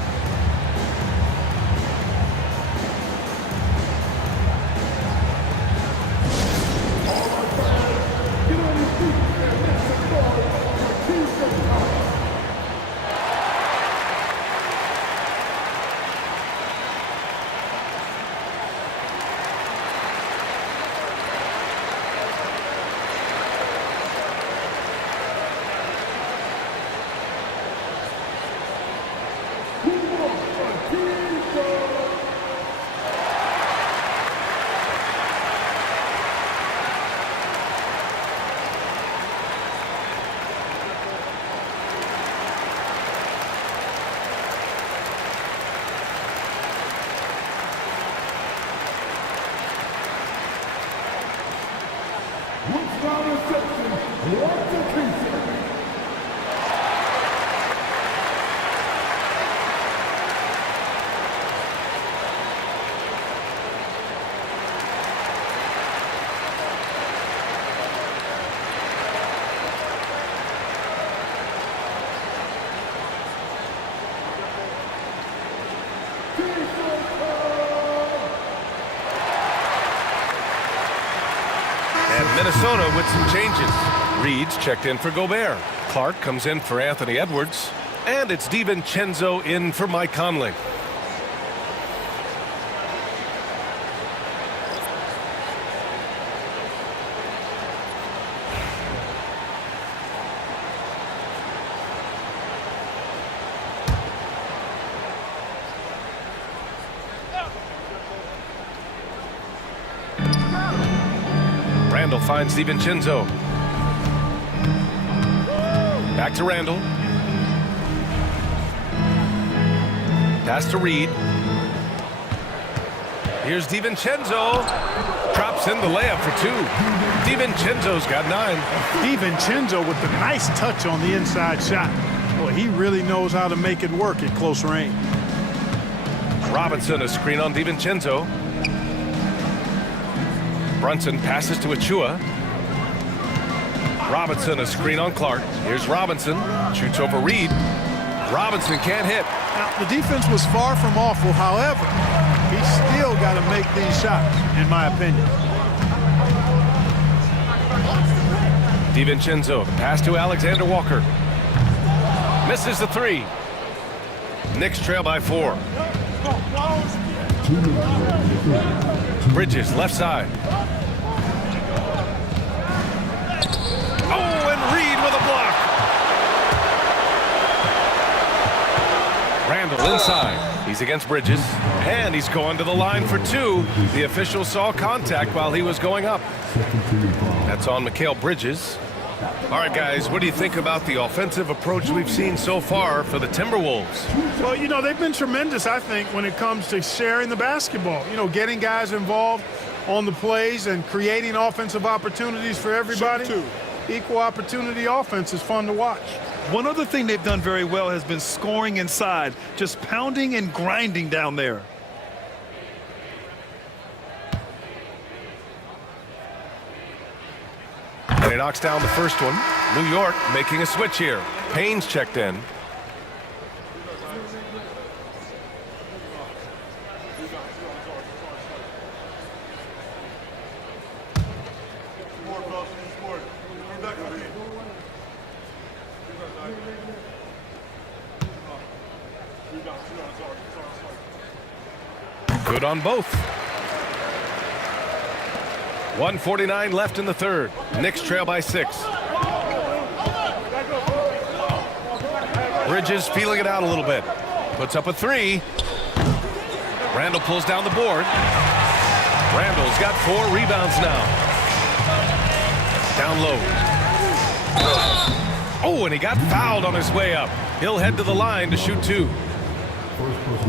Minnesota with some changes. Reed's checked in for Gobert. Clark comes in for Anthony Edwards. And it's DiVincenzo in for Mike Conley. Randall finds DiVincenzo. Back to Randall. Pass to Reed. Here's DiVincenzo. Drops in the layup for 2. DiVincenzo's got 9. DiVincenzo with the nice touch on the inside shot. Boy, he really knows how to make it work at close range. Robinson, a screen on DiVincenzo. Brunson passes to Achua. Robinson, a screen on Clark. Here's Robinson. Shoots over Reed. Robinson can't hit. Now, the defense was far from awful. However, he's still got to make these shots, in my opinion. DiVincenzo, the pass to Alexander Walker. Misses the 3. Knicks trail by 4. Bridges, left side. Oh, and Reed with a block. Randall inside. He's against Bridges, and he's going to the line for 2. The official saw contact while he was going up. That's on Mikal Bridges. All right, guys, what do you think about the offensive approach we've seen so far for the Timberwolves? Well, you know, they've been tremendous, I think, when it comes to sharing the basketball. You know, getting guys involved on the plays and creating offensive opportunities for everybody. Equal opportunity offense is fun to watch. One other thing they've done very well has been scoring inside, just pounding and grinding down there. And he knocks down the first one. New York making a switch here. Payne's checked in. Good on both. 1:49 left in the third. Knicks trail by 6. Bridges feeling it out a little bit. Puts up a 3. Randall pulls down the board. Randall's got 4 rebounds now. Down low. Oh, and he got fouled on his way up. He'll head to the line to shoot 2.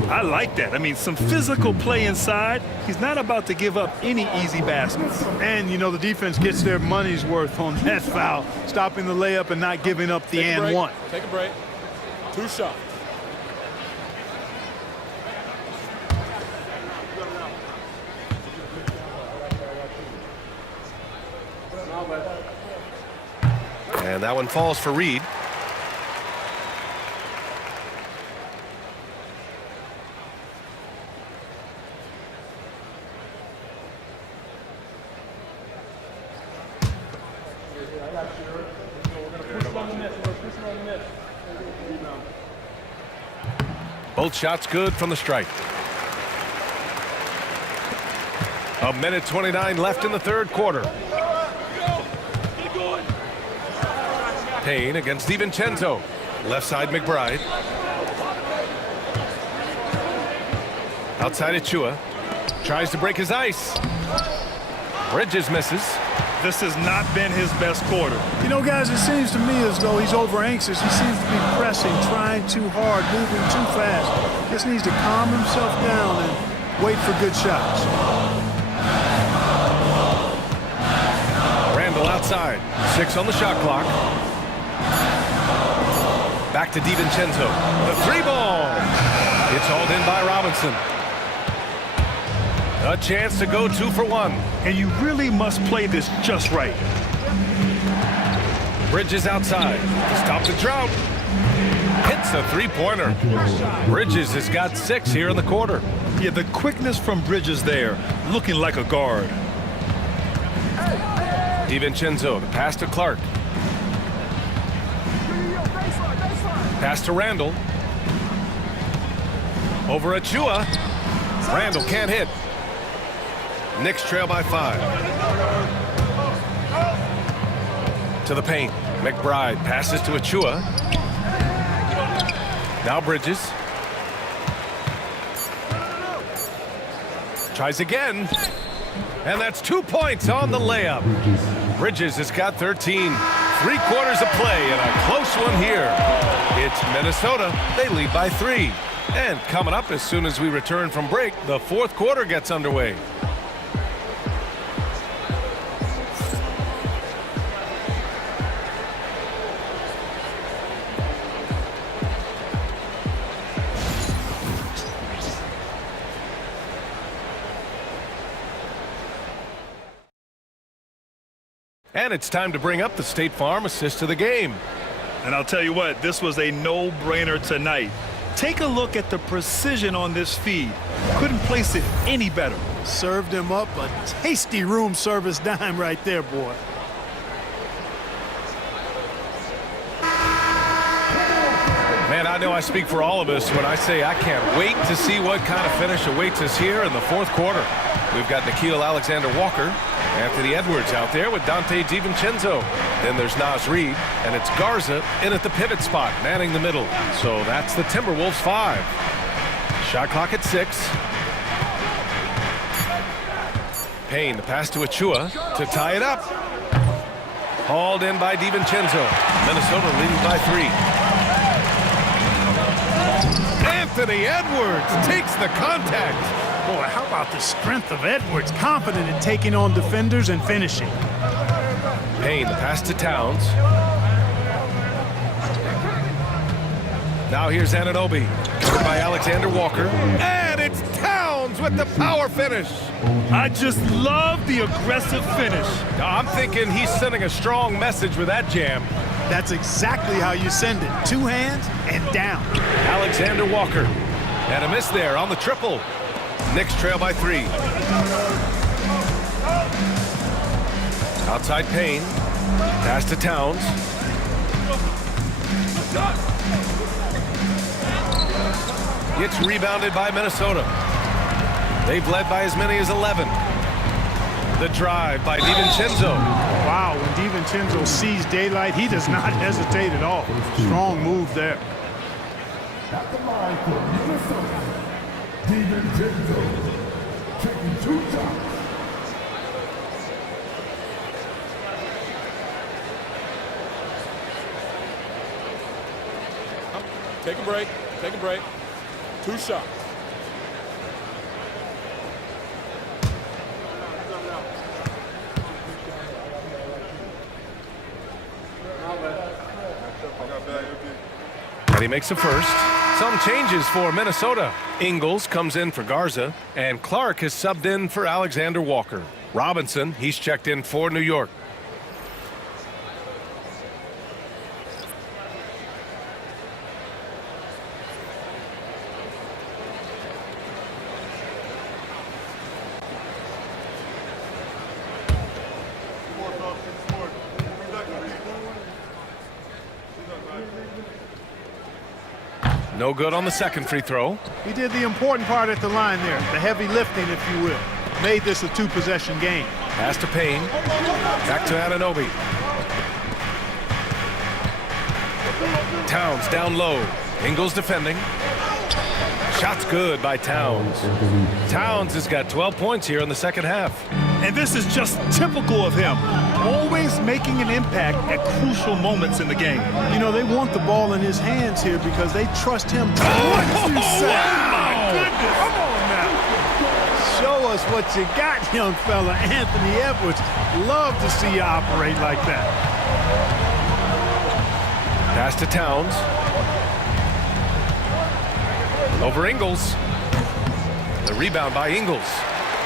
I like that. I mean, some physical play inside. He's not about to give up any easy baskets. And, you know, the defense gets their money's worth on that foul, stopping the layup and not giving up the and one. Take a break. 2 shots. And that one falls for Reed. Both shots good from the stripe. 1:29 left in the third quarter. Payne against DiVincenzo. Left side McBride. Outside Achua. Tries to break his ice. Bridges misses. This has not been his best quarter. You know, guys, it seems to me as though he's over anxious. He seems to be pressing, trying too hard, moving too fast. Just needs to calm himself down and wait for good shots. Randall outside. 6 on the shot clock. Back to DiVincenzo. The 3-ball. It's hauled in by Robinson. A chance to go 2 for 1. And you really must play this just right. Bridges outside to stop the drought. Hits the 3-pointer. Bridges has got 6 here in the quarter. Yeah, the quickness from Bridges there, looking like a guard. DiVincenzo, the pass to Clark. Pass to Randall. Over Achua. Randall can't hit. Knicks trail by 5. To the paint. McBride passes to Achua. Now Bridges. Tries again. And that's 2 points on the layup. Bridges has got 13. 3 quarters of play and a close one here. It's Minnesota. They lead by 3. And coming up as soon as we return from break, the fourth quarter gets underway. And it's time to bring up the State Farm assist of the game. And I'll tell you what, this was a no-brainer tonight. Take a look at the precision on this feed. Couldn't place it any better. Served him up a tasty room service dime right there, boy. Man, I know I speak for all of us when I say I can't wait to see what kind of finish awaits us here in the fourth quarter. We've got Nickeil Alexander-Walker, Anthony Edwards out there with Dante DiVincenzo. Then there's Naz Reid, and it's Garza in at the pivot spot, manning the middle. So that's the Timberwolves 5. Shot clock at 6. Payne, the pass to Achua to tie it up. Hauled in by DiVincenzo. Minnesota leading by 3. Anthony Edwards takes the contact. Boy, how about the strength of Edwards? Confident in taking on defenders and finishing. Payne, the pass to Towns. Now here's Anunoby. Covered by Alexander Walker. And it's Towns with the power finish. I just love the aggressive finish. I'm thinking he's sending a strong message with that jam. That's exactly how you send it. 2 hands and down. Alexander Walker. And a miss there on the triple. Knicks trail by 3. Outside Payne. Pass to Towns. Gets rebounded by Minnesota. They've led by as many as 11. The drive by DiVincenzo. Wow, when DiVincenzo sees daylight, he does not hesitate at all. Strong move there. At the line for Minnesota, DiVincenzo taking 2 shots. Take a break. Take a break. 2 shots. And he makes a first. Some changes for Minnesota. Ingles comes in for Garza, and Clark has subbed in for Alexander Walker. Robinson, he's checked in for New York. No good on the second free throw. He did the important part at the line there, the heavy lifting, if you will. Made this a 2-possession game. Pass to Payne. Back to Anunoby. Towns down low. Ingles defending. Shot's good by Towns. Towns has got 12 points here in the second half. And this is just typical of him. Always making an impact at crucial moments in the game. You know, they want the ball in his hands here because they trust him. What you say? Wow. Goodness. Come on now. Show us what you got, young fella. Anthony Edwards. Love to see you operate like that. Pass to Towns. Over Ingles. The rebound by Ingles.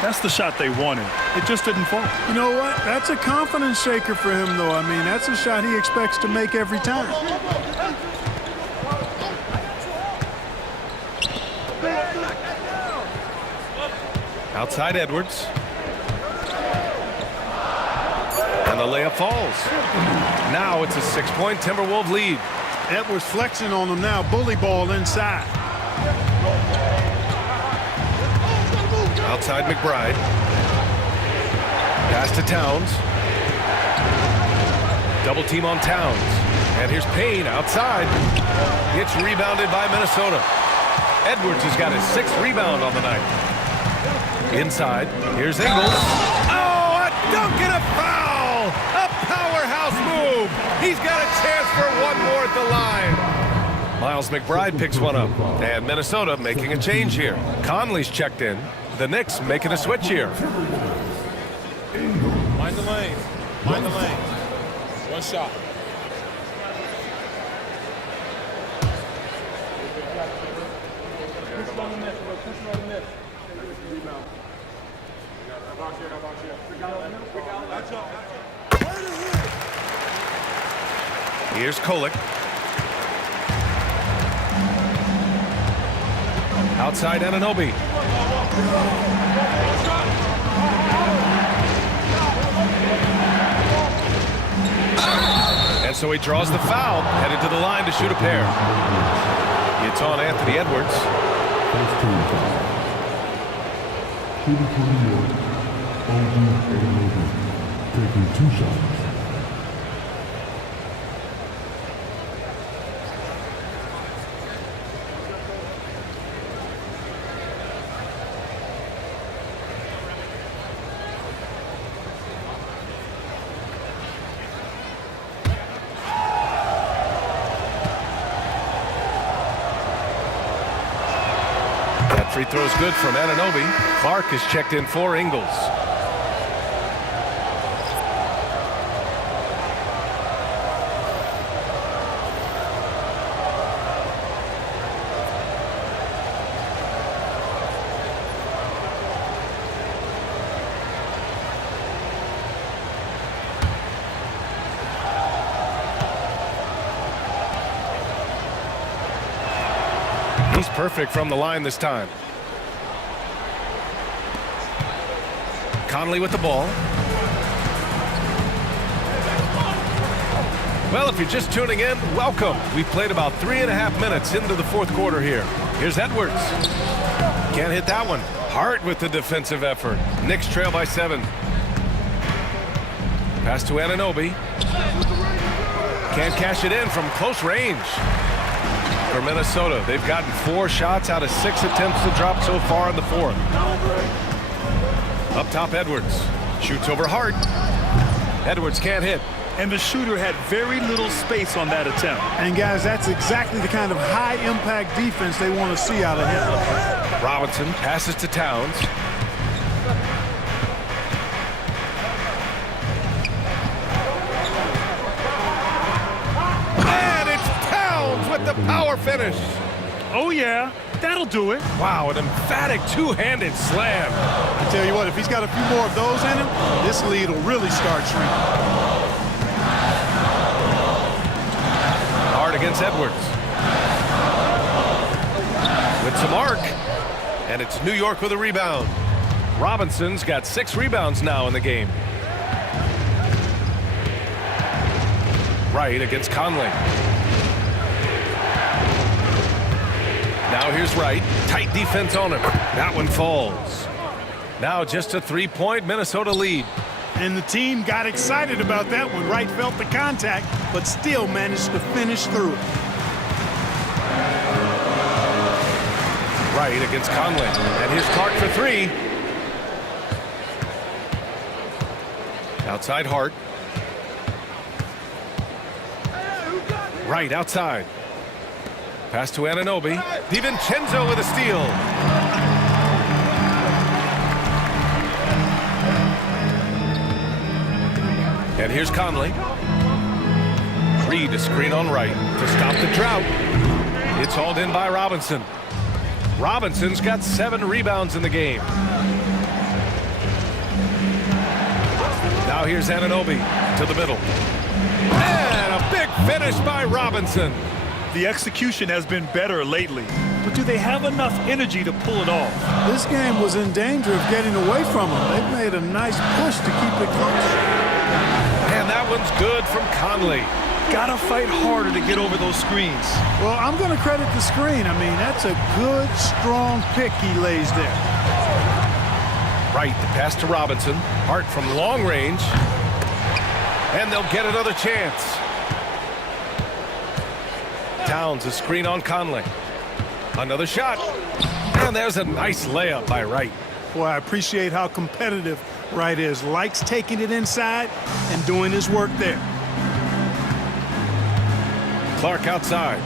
That's the shot they wanted. It just didn't fall. You know what? That's a confidence shaker for him, though. I mean, that's a shot he expects to make every time. Outside Edwards. And the layup falls. Now it's a 6-point Timberwolves lead. Edwards flexing on him now. Bully ball inside. Outside McBride. Pass to Towns. Double team on Towns. And here's Payne outside. Gets rebounded by Minnesota. Edwards has got his 6th rebound on the night. Inside. Here's Ingles. Oh, a dunk and a foul! A powerhouse move. He's got a chance for one more at the line. Miles McBride picks one up. And Minnesota making a change here. Conley's checked in. The Knicks making a switch here. Mind the lane. Mind the lane. One shot. Here's Kolek. Outside Anunoby. And so he draws the foul, headed to the line to shoot a pair. It's on Anthony Edwards. First team foul. Shooting for New York, OG Anunoby, taking 2 shots. Free throw's good from Anunoby. Clark has checked in for Ingles. He's perfect from the line this time. Conley with the ball. Well, if you're just tuning in, welcome. We've played about 3.5 minutes into the fourth quarter here. Here's Edwards. Can't hit that one. Hart with the defensive effort. Knicks trail by 7. Pass to Anunoby. Can't cash it in from close range. For Minnesota, they've gotten 4 shots out of 6 attempts to drop so far in the fourth. Up top, Edwards. Shoots over Hart. Edwards can't hit. And the shooter had very little space on that attempt. And guys, that's exactly the kind of high-impact defense they want to see out of him. Robinson passes to Towns. And it's Towns with the power finish. Oh, yeah. That'll do it. Wow, an emphatic two-handed slam. I tell you what, if he's got a few more of those in him, this lead will really start shrinking. Hard against Edwards. With some arc. And it's New York with a rebound. Robinson's got 6 rebounds now in the game. Right against Conley. Now here's Wright. Tight defense on him. That one falls. Now just a 3-point Minnesota lead. And the team got excited about that when Wright felt the contact, but still managed to finish through it. Wright against Conley. And here's Clark for 3. Outside Hart. Wright outside. Pass to Anunoby. DiVincenzo with a steal. And here's Conley. Reed a screen on Wright to stop the drought. It's hauled in by Robinson. Robinson's got 7 rebounds in the game. Now here's Anunoby to the middle. And a big finish by Robinson. The execution has been better lately, but do they have enough energy to pull it off? This game was in danger of getting away from them. They've made a nice push to keep it close. And that one's good from Conley. Gotta fight harder to get over those screens. Well, I'm going to credit the screen. I mean, that's a good, strong pick he lays there. Right, the pass to Robinson. Hart from long range. And they'll get another chance. Towns a screen on Conley. Another shot. And there's a nice layup by Wright. Boy, I appreciate how competitive Wright is. Likes taking it inside and doing his work there. Clark outside.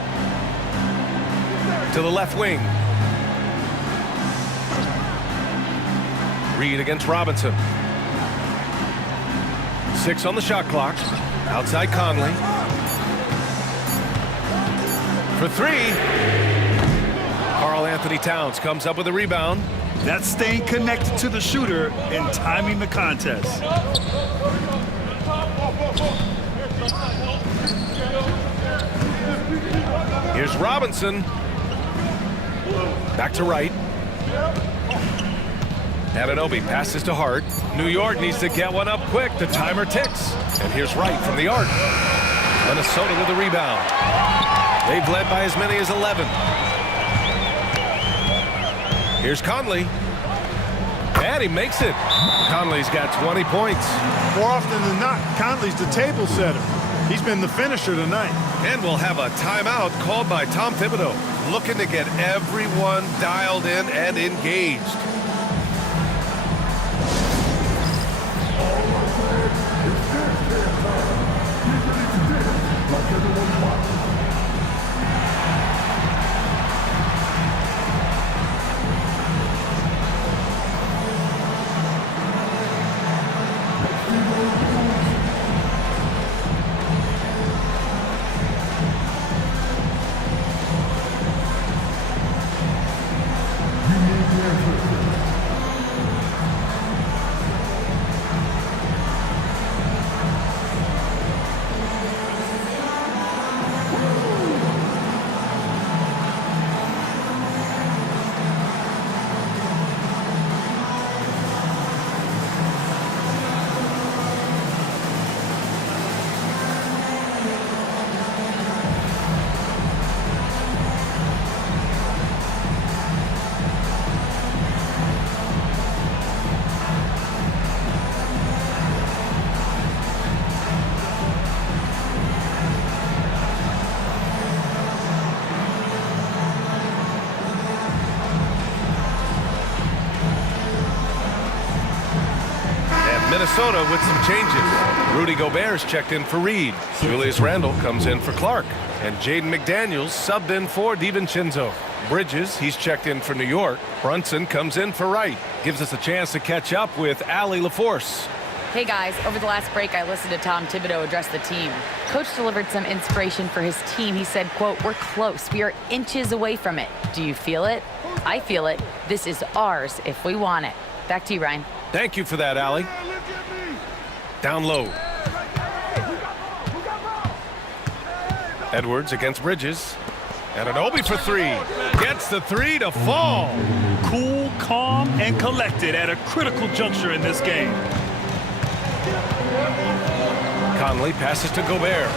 to the left wing. Reed against Robinson. 6 on the shot clock. Outside Conley. For 3. Karl Anthony Towns comes up with a rebound. That's staying connected to the shooter and timing the contest. Here's Robinson. Back to Wright. Anunoby passes to Hart. New York needs to get one up quick. The timer ticks. And here's Wright from the arc. Minnesota with a rebound. They've led by as many as 11. Here's Conley. And he makes it. Conley's got 20 points. More often than not, Conley's the table setter. He's been the finisher tonight. And we'll have a timeout called by Tom Thibodeau, looking to get everyone dialed in and engaged. Minnesota with some changes. Rudy Gobert's checked in for Reed. Julius Randle comes in for Clark. And Jaden McDaniels subbed in for DiVincenzo. Bridges, he's checked in for New York. Brunson comes in for Wright. Gives us a chance to catch up with Allie LaForce. Hey guys, over the last break, I listened to Tom Thibodeau address the team. Coach delivered some inspiration for his team. He said, quote, "We're close. We are inches away from it. Do you feel it? I feel it. This is ours if we want it." Back to you, Ryan. Thank you for that, Allie. Down low. Edwards against Bridges. Anunoby for 3. Gets the 3 to fall. Cool, calm, and collected at a critical juncture in this game. Conley passes to Gobert.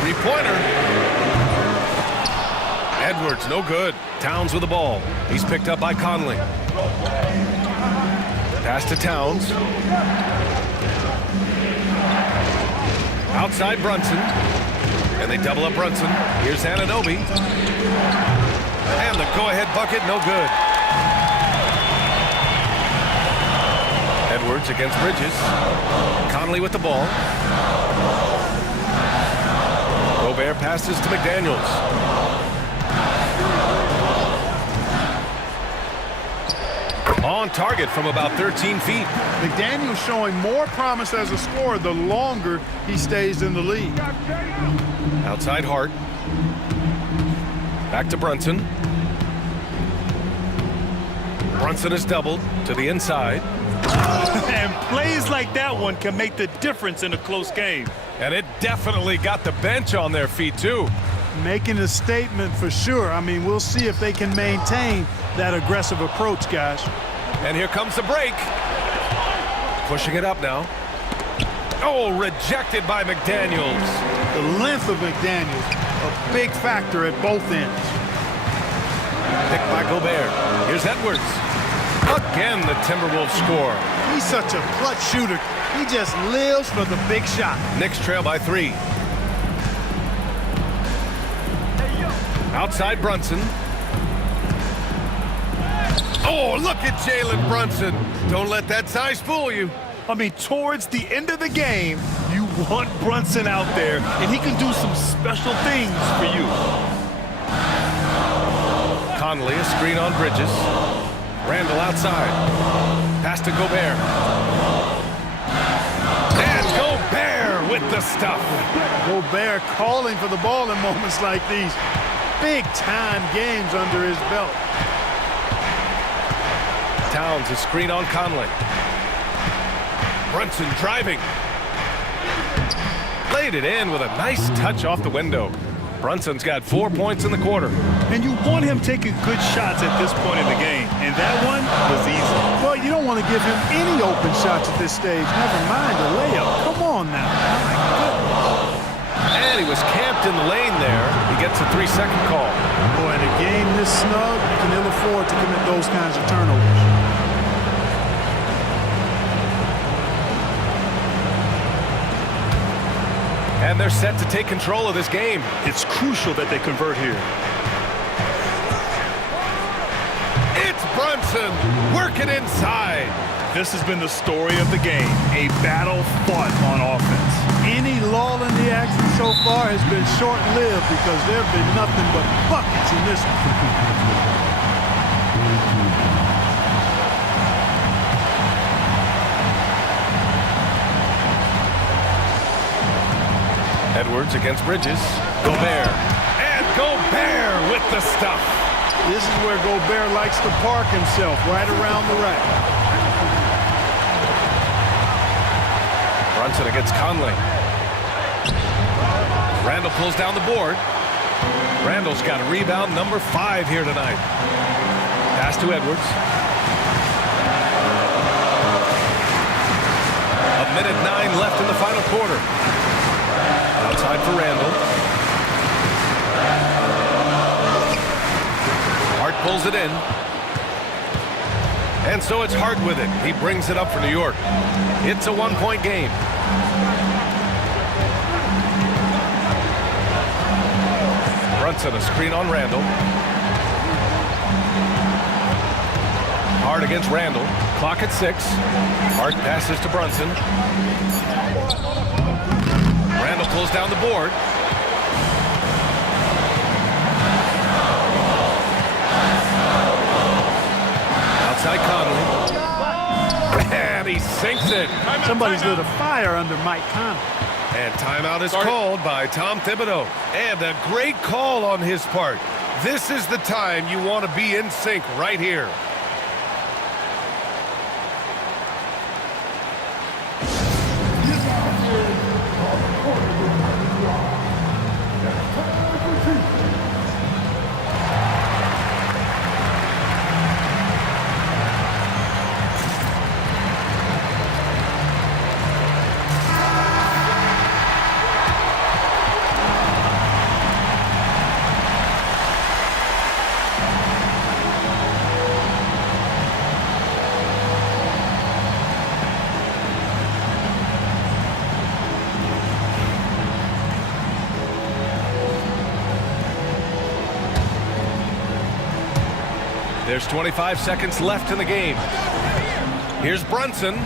3-pointer. Edwards, no good. Towns with the ball. He's picked up by Conley. Pass to Towns. Outside Brunson. And they double up Brunson. Here's Anunoby. And the go-ahead bucket, no good. Edwards against Bridges. Conley with the ball. Gobert passes to McDaniels. On target from about 13 feet. McDaniel's showing more promise as a scorer the longer he stays in the league. Outside Hart. Back to Brunson. Brunson is doubled to the inside. And plays like that one can make the difference in a close game. And it definitely got the bench on their feet, too. Making a statement for sure. I mean, we'll see if they can maintain that aggressive approach, guys. And here comes the break. Pushing it up now. Oh, rejected by McDaniels. The length of McDaniels, a big factor at both ends. Picked by Gobert. Here's Edwards. Again, the Timberwolves score. He's such a clutch shooter. He just lives for the big shot. Knicks trail by 3. Outside Brunson. Oh, look at Jalen Brunson. Don't let that size fool you. I mean, towards the end of the game, you want Brunson out there, and he can do some special things for you. Conley, a screen on Bridges. Randall outside. Pass to Gobert. And Gobert with the stuff. Gobert calling for the ball in moments like these. Big-time games under his belt. Towns, a screen on Conley. Brunson driving. Laid it in with a nice touch off the window. Brunson's got 4 points in the quarter. And you want him taking good shots at this point in the game. And that one was easy. Well, you don't want to give him any open shots at this stage. Never mind a layup. Come on now. My goodness. And he was camped in the lane there. He gets a 3-second call. Boy, in a game this snug, you can ill afford to commit those kinds of turnovers. And they're set to take control of this game. It's crucial that they convert here. It's Brunson working inside. This has been the story of the game, a battle fought on offense. Any lull in the action so far has been short-lived because there have been nothing but buckets in this one. Edwards against Bridges. Gobert. And Gobert with the stuff. This is where Gobert likes to park himself, right around the rack. Brunson against Conley. Randall pulls down the board. Randall's got a rebound number 5 here tonight. Pass to Edwards. 1:09 left in the final quarter. Outside for Randall. Hart pulls it in. And so it's Hart with it. He brings it up for New York. It's a 1-point game. Brunson, a screen on Randall. Hart against Randall. Clock at 6. Hart passes to Brunson. Randall pulls down the board. Outside Conley. And he sinks it. Somebody's lit a fire under Mike Conley. And timeout is called by Tom Thibodeau. And a great call on his part. This is the time you want to be in sync right here. There's 25 seconds left in the game. Here's Brunson.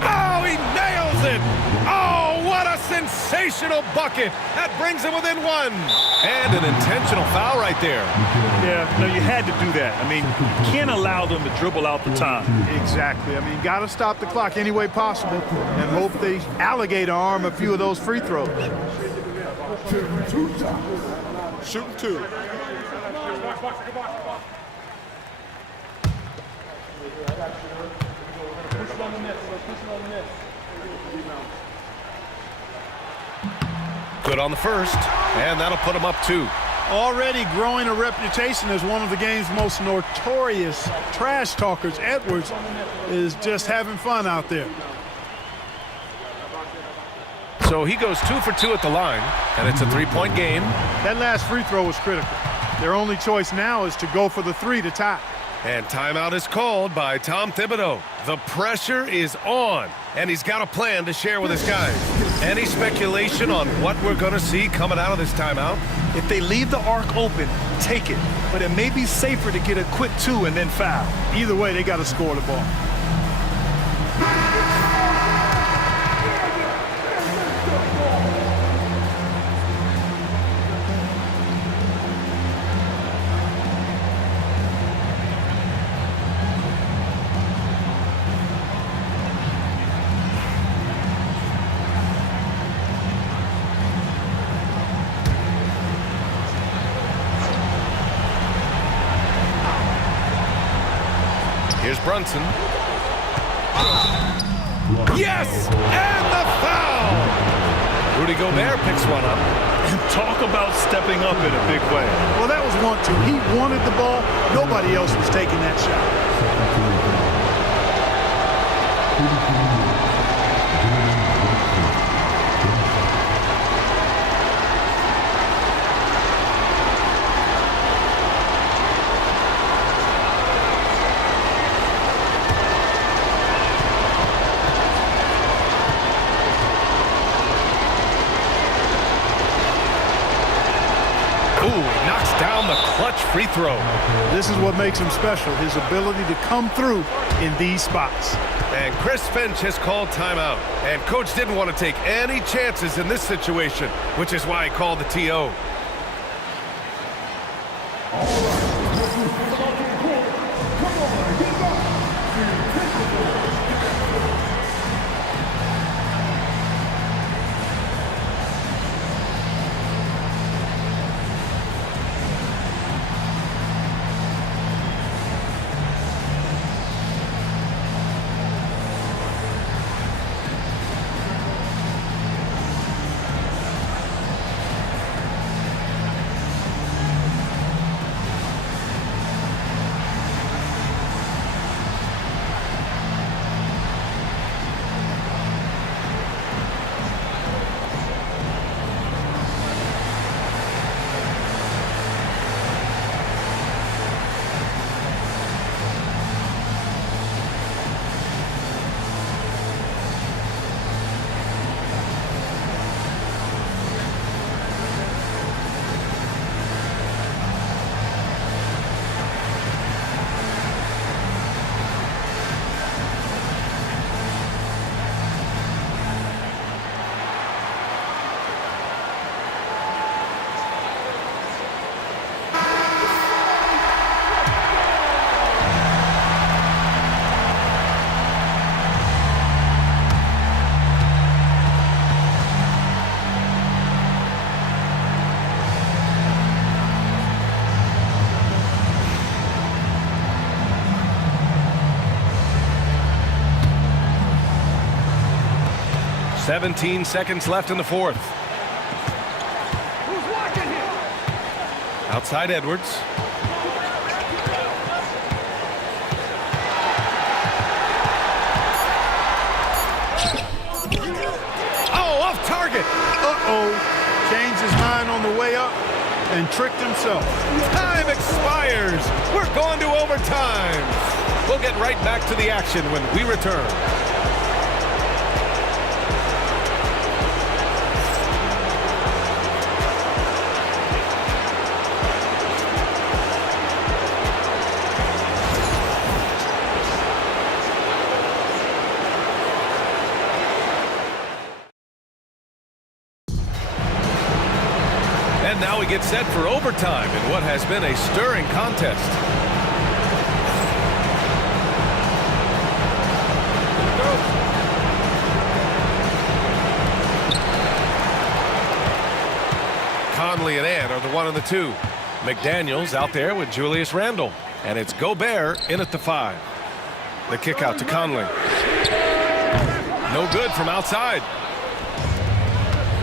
Oh, he nails it! Oh, what a sensational bucket! That brings him within 1. And an intentional foul right there. Yeah, no, you had to do that. I mean, you can't allow them to dribble out the time. Exactly. I mean, got to stop the clock any way possible and hope they alligator arm a few of those free throws. Shooting 2. Good on the first, and that'll put him up 2. Already growing a reputation as one of the game's most notorious trash talkers, Edwards is just having fun out there. So he goes 2 for 2 at the line, and it's a 3-point game. That last free throw was critical. Their only choice now is to go for the 3 to tie. And timeout is called by Tom Thibodeau. The pressure is on, and he's got a plan to share with his guys. Any speculation on what we're going to see coming out of this timeout? If they leave the arc open, take it. But it may be safer to get a quick 2 and then foul. Either way, they got to score the ball. Here's Brunson. Yes! And the foul! Rudy Gobert picks one up. And talk about stepping up in a big way. Well, that was 1-2. He wanted the ball. Nobody else was taking that shot. Knocks down the clutch free throw. This is what makes him special, his ability to come through in these spots. And Chris Finch has called timeout. And coach didn't want to take any chances in this situation, which is why he called the TO. "17 seconds left in the fourth. Who's watching here? Outside Edwards. Oh, off target. Uh-oh. Changed his mind on the way up and tricked himself. Time expires. We're going to overtime. We'll get right back to the action when we return. And now we get set for overtime in what has been a stirring contest. Conley and Ant are the 1 and the 2. McDaniels out there with Julius Randle. And it's Gobert in at the 5. The kick out to Conley. No good from outside.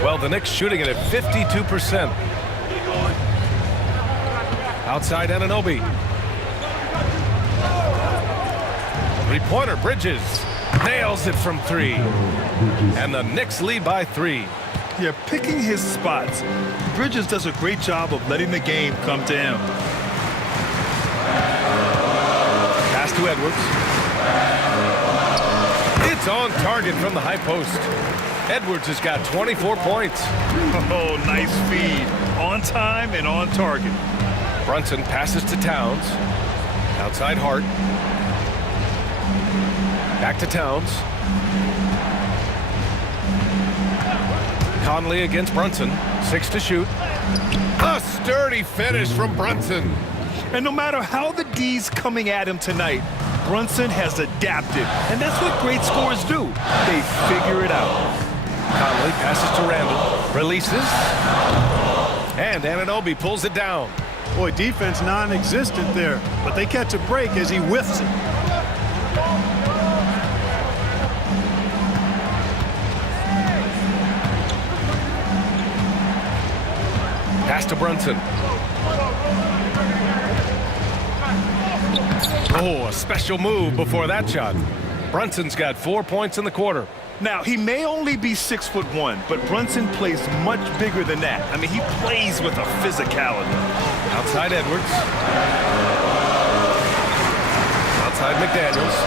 Well, the Knicks shooting it at 52%. Outside Anunoby. Three-pointer, Bridges. Nails it from 3. And the Knicks lead by 3. Yeah, picking his spots. Bridges does a great job of letting the game come to him. Pass to Edwards. It's on target from the high post. Edwards has got 24 points. Oh, nice feed. On time and on target. Brunson passes to Towns. Outside Hart. Back to Towns. Conley against Brunson. 6 to shoot. A sturdy finish from Brunson. And no matter how the D's coming at him tonight, Brunson has adapted. And that's what great scorers do. They figure it out. Conley passes to Randall. Releases. And Anunoby pulls it down. Boy, defense non-existent there, but they catch a break as he whiffs it. Pass to Brunson. Oh, a special move before that shot. Brunson's got 4 points in the quarter. Now, he may only be 6'1", but Brunson plays much bigger than that. I mean, he plays with a physicality. Outside Edwards. Outside McDaniels.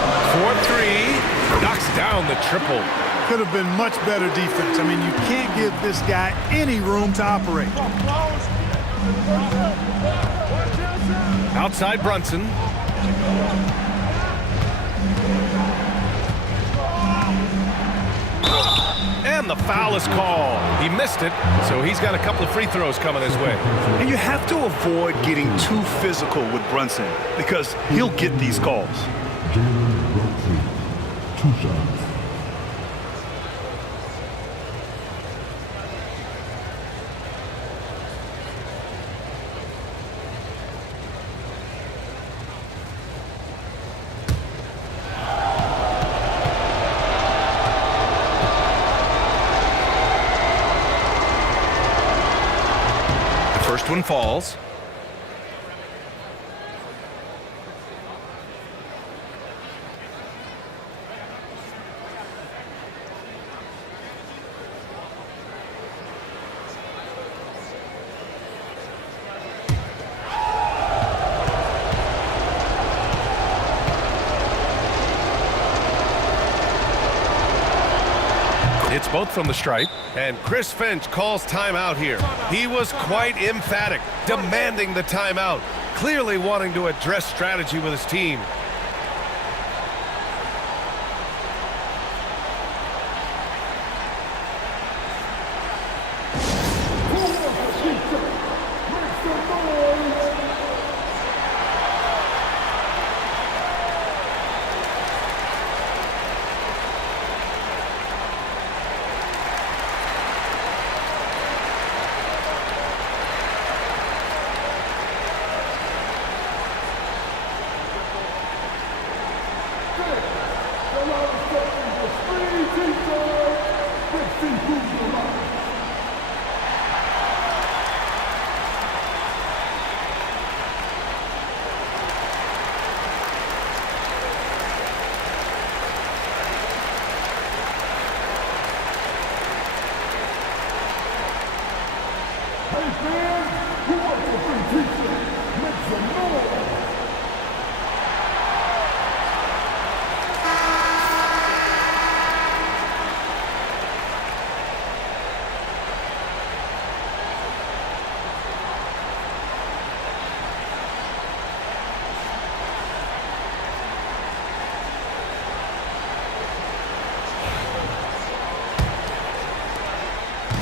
4-3. Knocks down the triple. Could have been much better defense. I mean, you can't give this guy any room to operate. Outside Brunson. And the foul is called. He missed it, so he's got a couple of free throws coming his way. And you have to avoid getting too physical with Brunson because he'll get these calls. Jalen Brunson, 2 shots. First one falls. It's both from the stripe, and Chris Finch calls timeout here. He was quite emphatic, demanding the timeout, clearly wanting to address strategy with his team.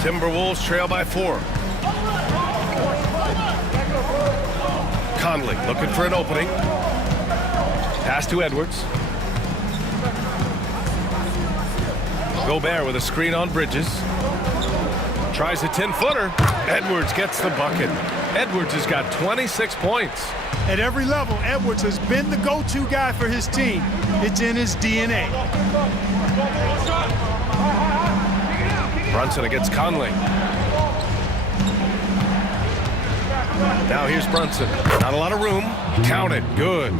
Timberwolves trail by 4. Conley looking for an opening. Pass to Edwards. Gobert with a screen on Bridges. Tries a 10-footer. Edwards gets the bucket. Edwards has got 26 points. At every level, Edwards has been the go-to guy for his team. It's in his DNA. Brunson against Conley. Now here's Brunson. Not a lot of room. Count it. Good.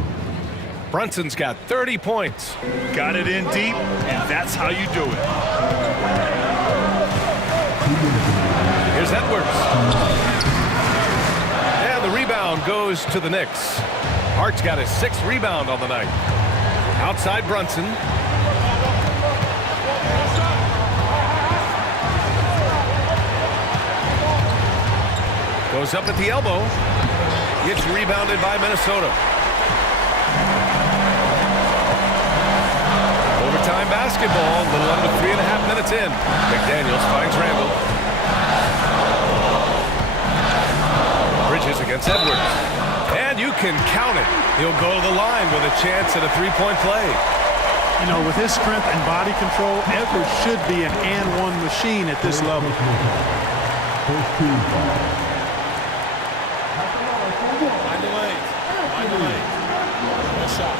Brunson's got 30 points. Got it in deep, and that's how you do it. Here's Edwards. And the rebound goes to the Knicks. Hart's got his 6th rebound on the night. Outside Brunson. Goes up at the elbow. Gets rebounded by Minnesota. Overtime basketball. A little under 3.5 minutes in. McDaniels finds Randall. against Edwards. And you can count it. He'll go to the line with a chance at a three-point play. You know, with his strength and body control, Edwards should be an and-one machine at this level. First team foul. Mind the lanes. Mind the lanes. One shot.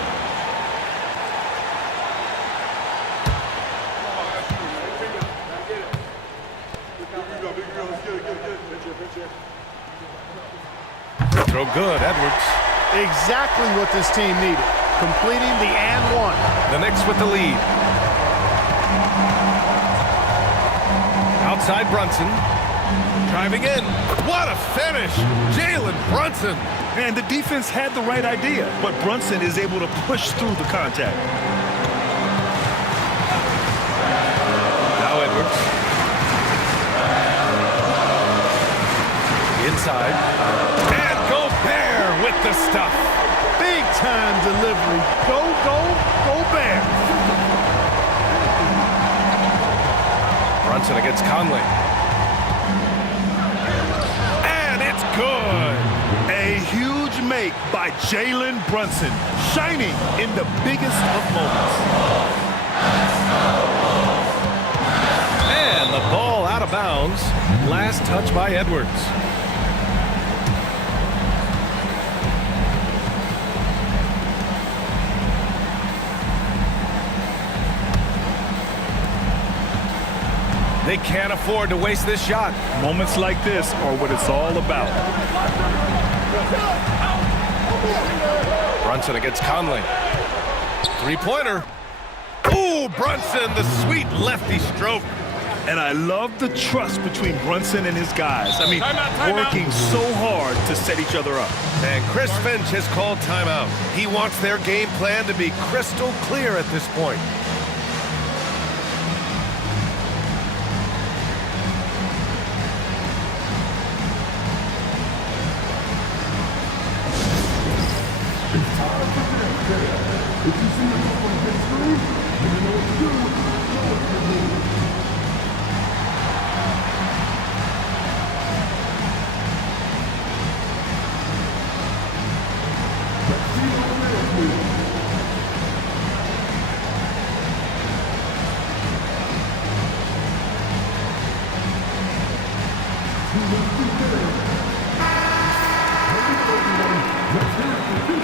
Throw good, Edwards. Exactly what this team needed. Completing the and-one. The Knicks with the lead. Outside Brunson. Driving in. What a finish! Jalen Brunson. And the defense had the right idea, but Brunson is able to push through the contact. Now Edwards. Inside. And Gobert with the stuff. Big time delivery. Go, go, go Bears. Brunson against Conley. And it's good. A huge make by Jalen Brunson, shining in the biggest of moments. And the ball out of bounds. Last touch by Edwards. They can't afford to waste this shot. Moments like this are what it's all about. Brunson against Conley. Three-pointer. Ooh, Brunson, the sweet lefty stroke. And I love the trust between Brunson and his guys. I mean, Timeout. working so hard to set each other up. And Chris Finch has called timeout. He wants their game plan to be crystal clear at this point. If you see a couple of big screens, then you know what to do. Let's see what it is, please. Let's hear it for you.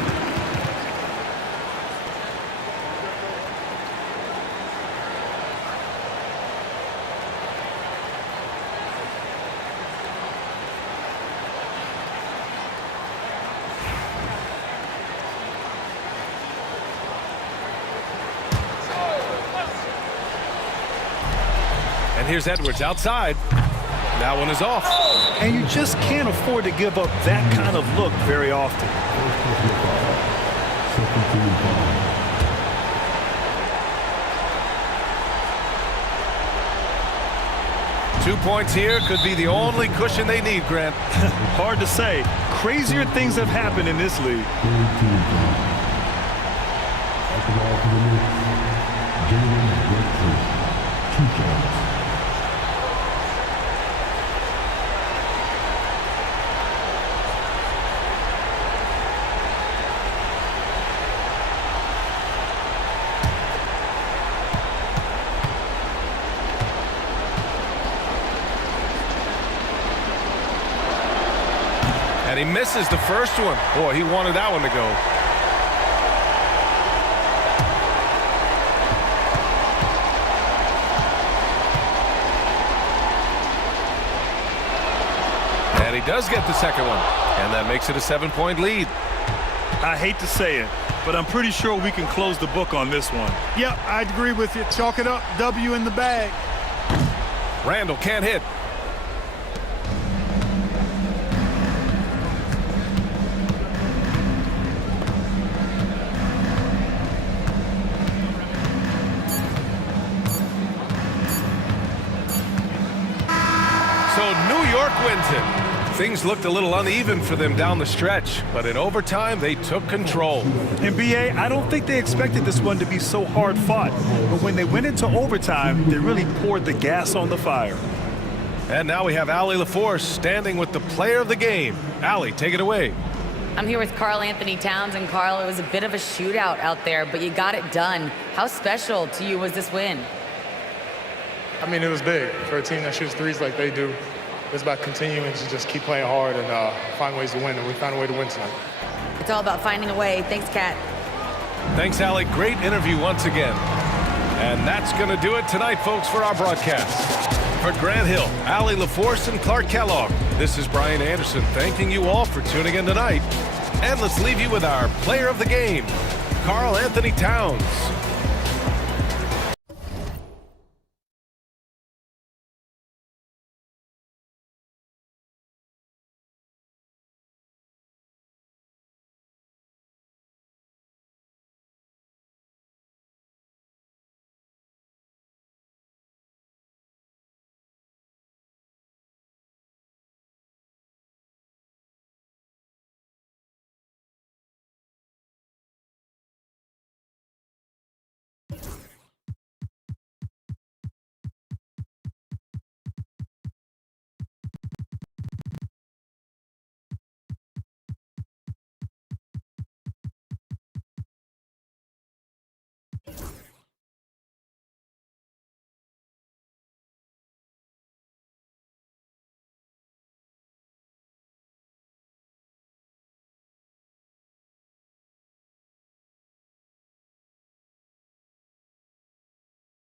And here's Edwards outside. That one is off. And you just can't afford to give up that kind of look very often. Second team foul. 2 points here could be the only cushion they need, Grant. Hard to say. Crazier things have happened in this league. Third team foul. Second ball for the Knicks. Jalen Brunson. 2 shots. And he misses the first one. Boy, he wanted that one to go. And he does get the second one. And that makes it a 7-point lead. I hate to say it, but I'm pretty sure we can close the book on this one. Yep, I'd agree with you. Chalk it up. W in the bag. Randall can't hit. So New York wins it. Things looked a little uneven for them down the stretch, but in overtime, they took control. And BA, I don't think they expected this one to be so hard fought. But when they went into overtime, they really poured the gas on the fire. And now we have Allie LaForce standing with the player of the game. Allie, take it away. I'm here with Karl Anthony Towns, and Karl, it was a bit of a shootout out there, but you got it done. How special to you was this win? I mean, it was big for a team that shoots threes like they do. It's about continuing to just keep playing hard and find ways to win, and we found a way to win tonight. It's all about finding a way. Thanks, Kat. Thanks, Allie. Great interview once again. And that's going to do it tonight, folks, for our broadcast. For Grant Hill, Allie LaForce, and Clark Kellogg, this is Brian Anderson thanking you all for tuning in tonight. And let's leave you with our player of the game, Karl Anthony Towns.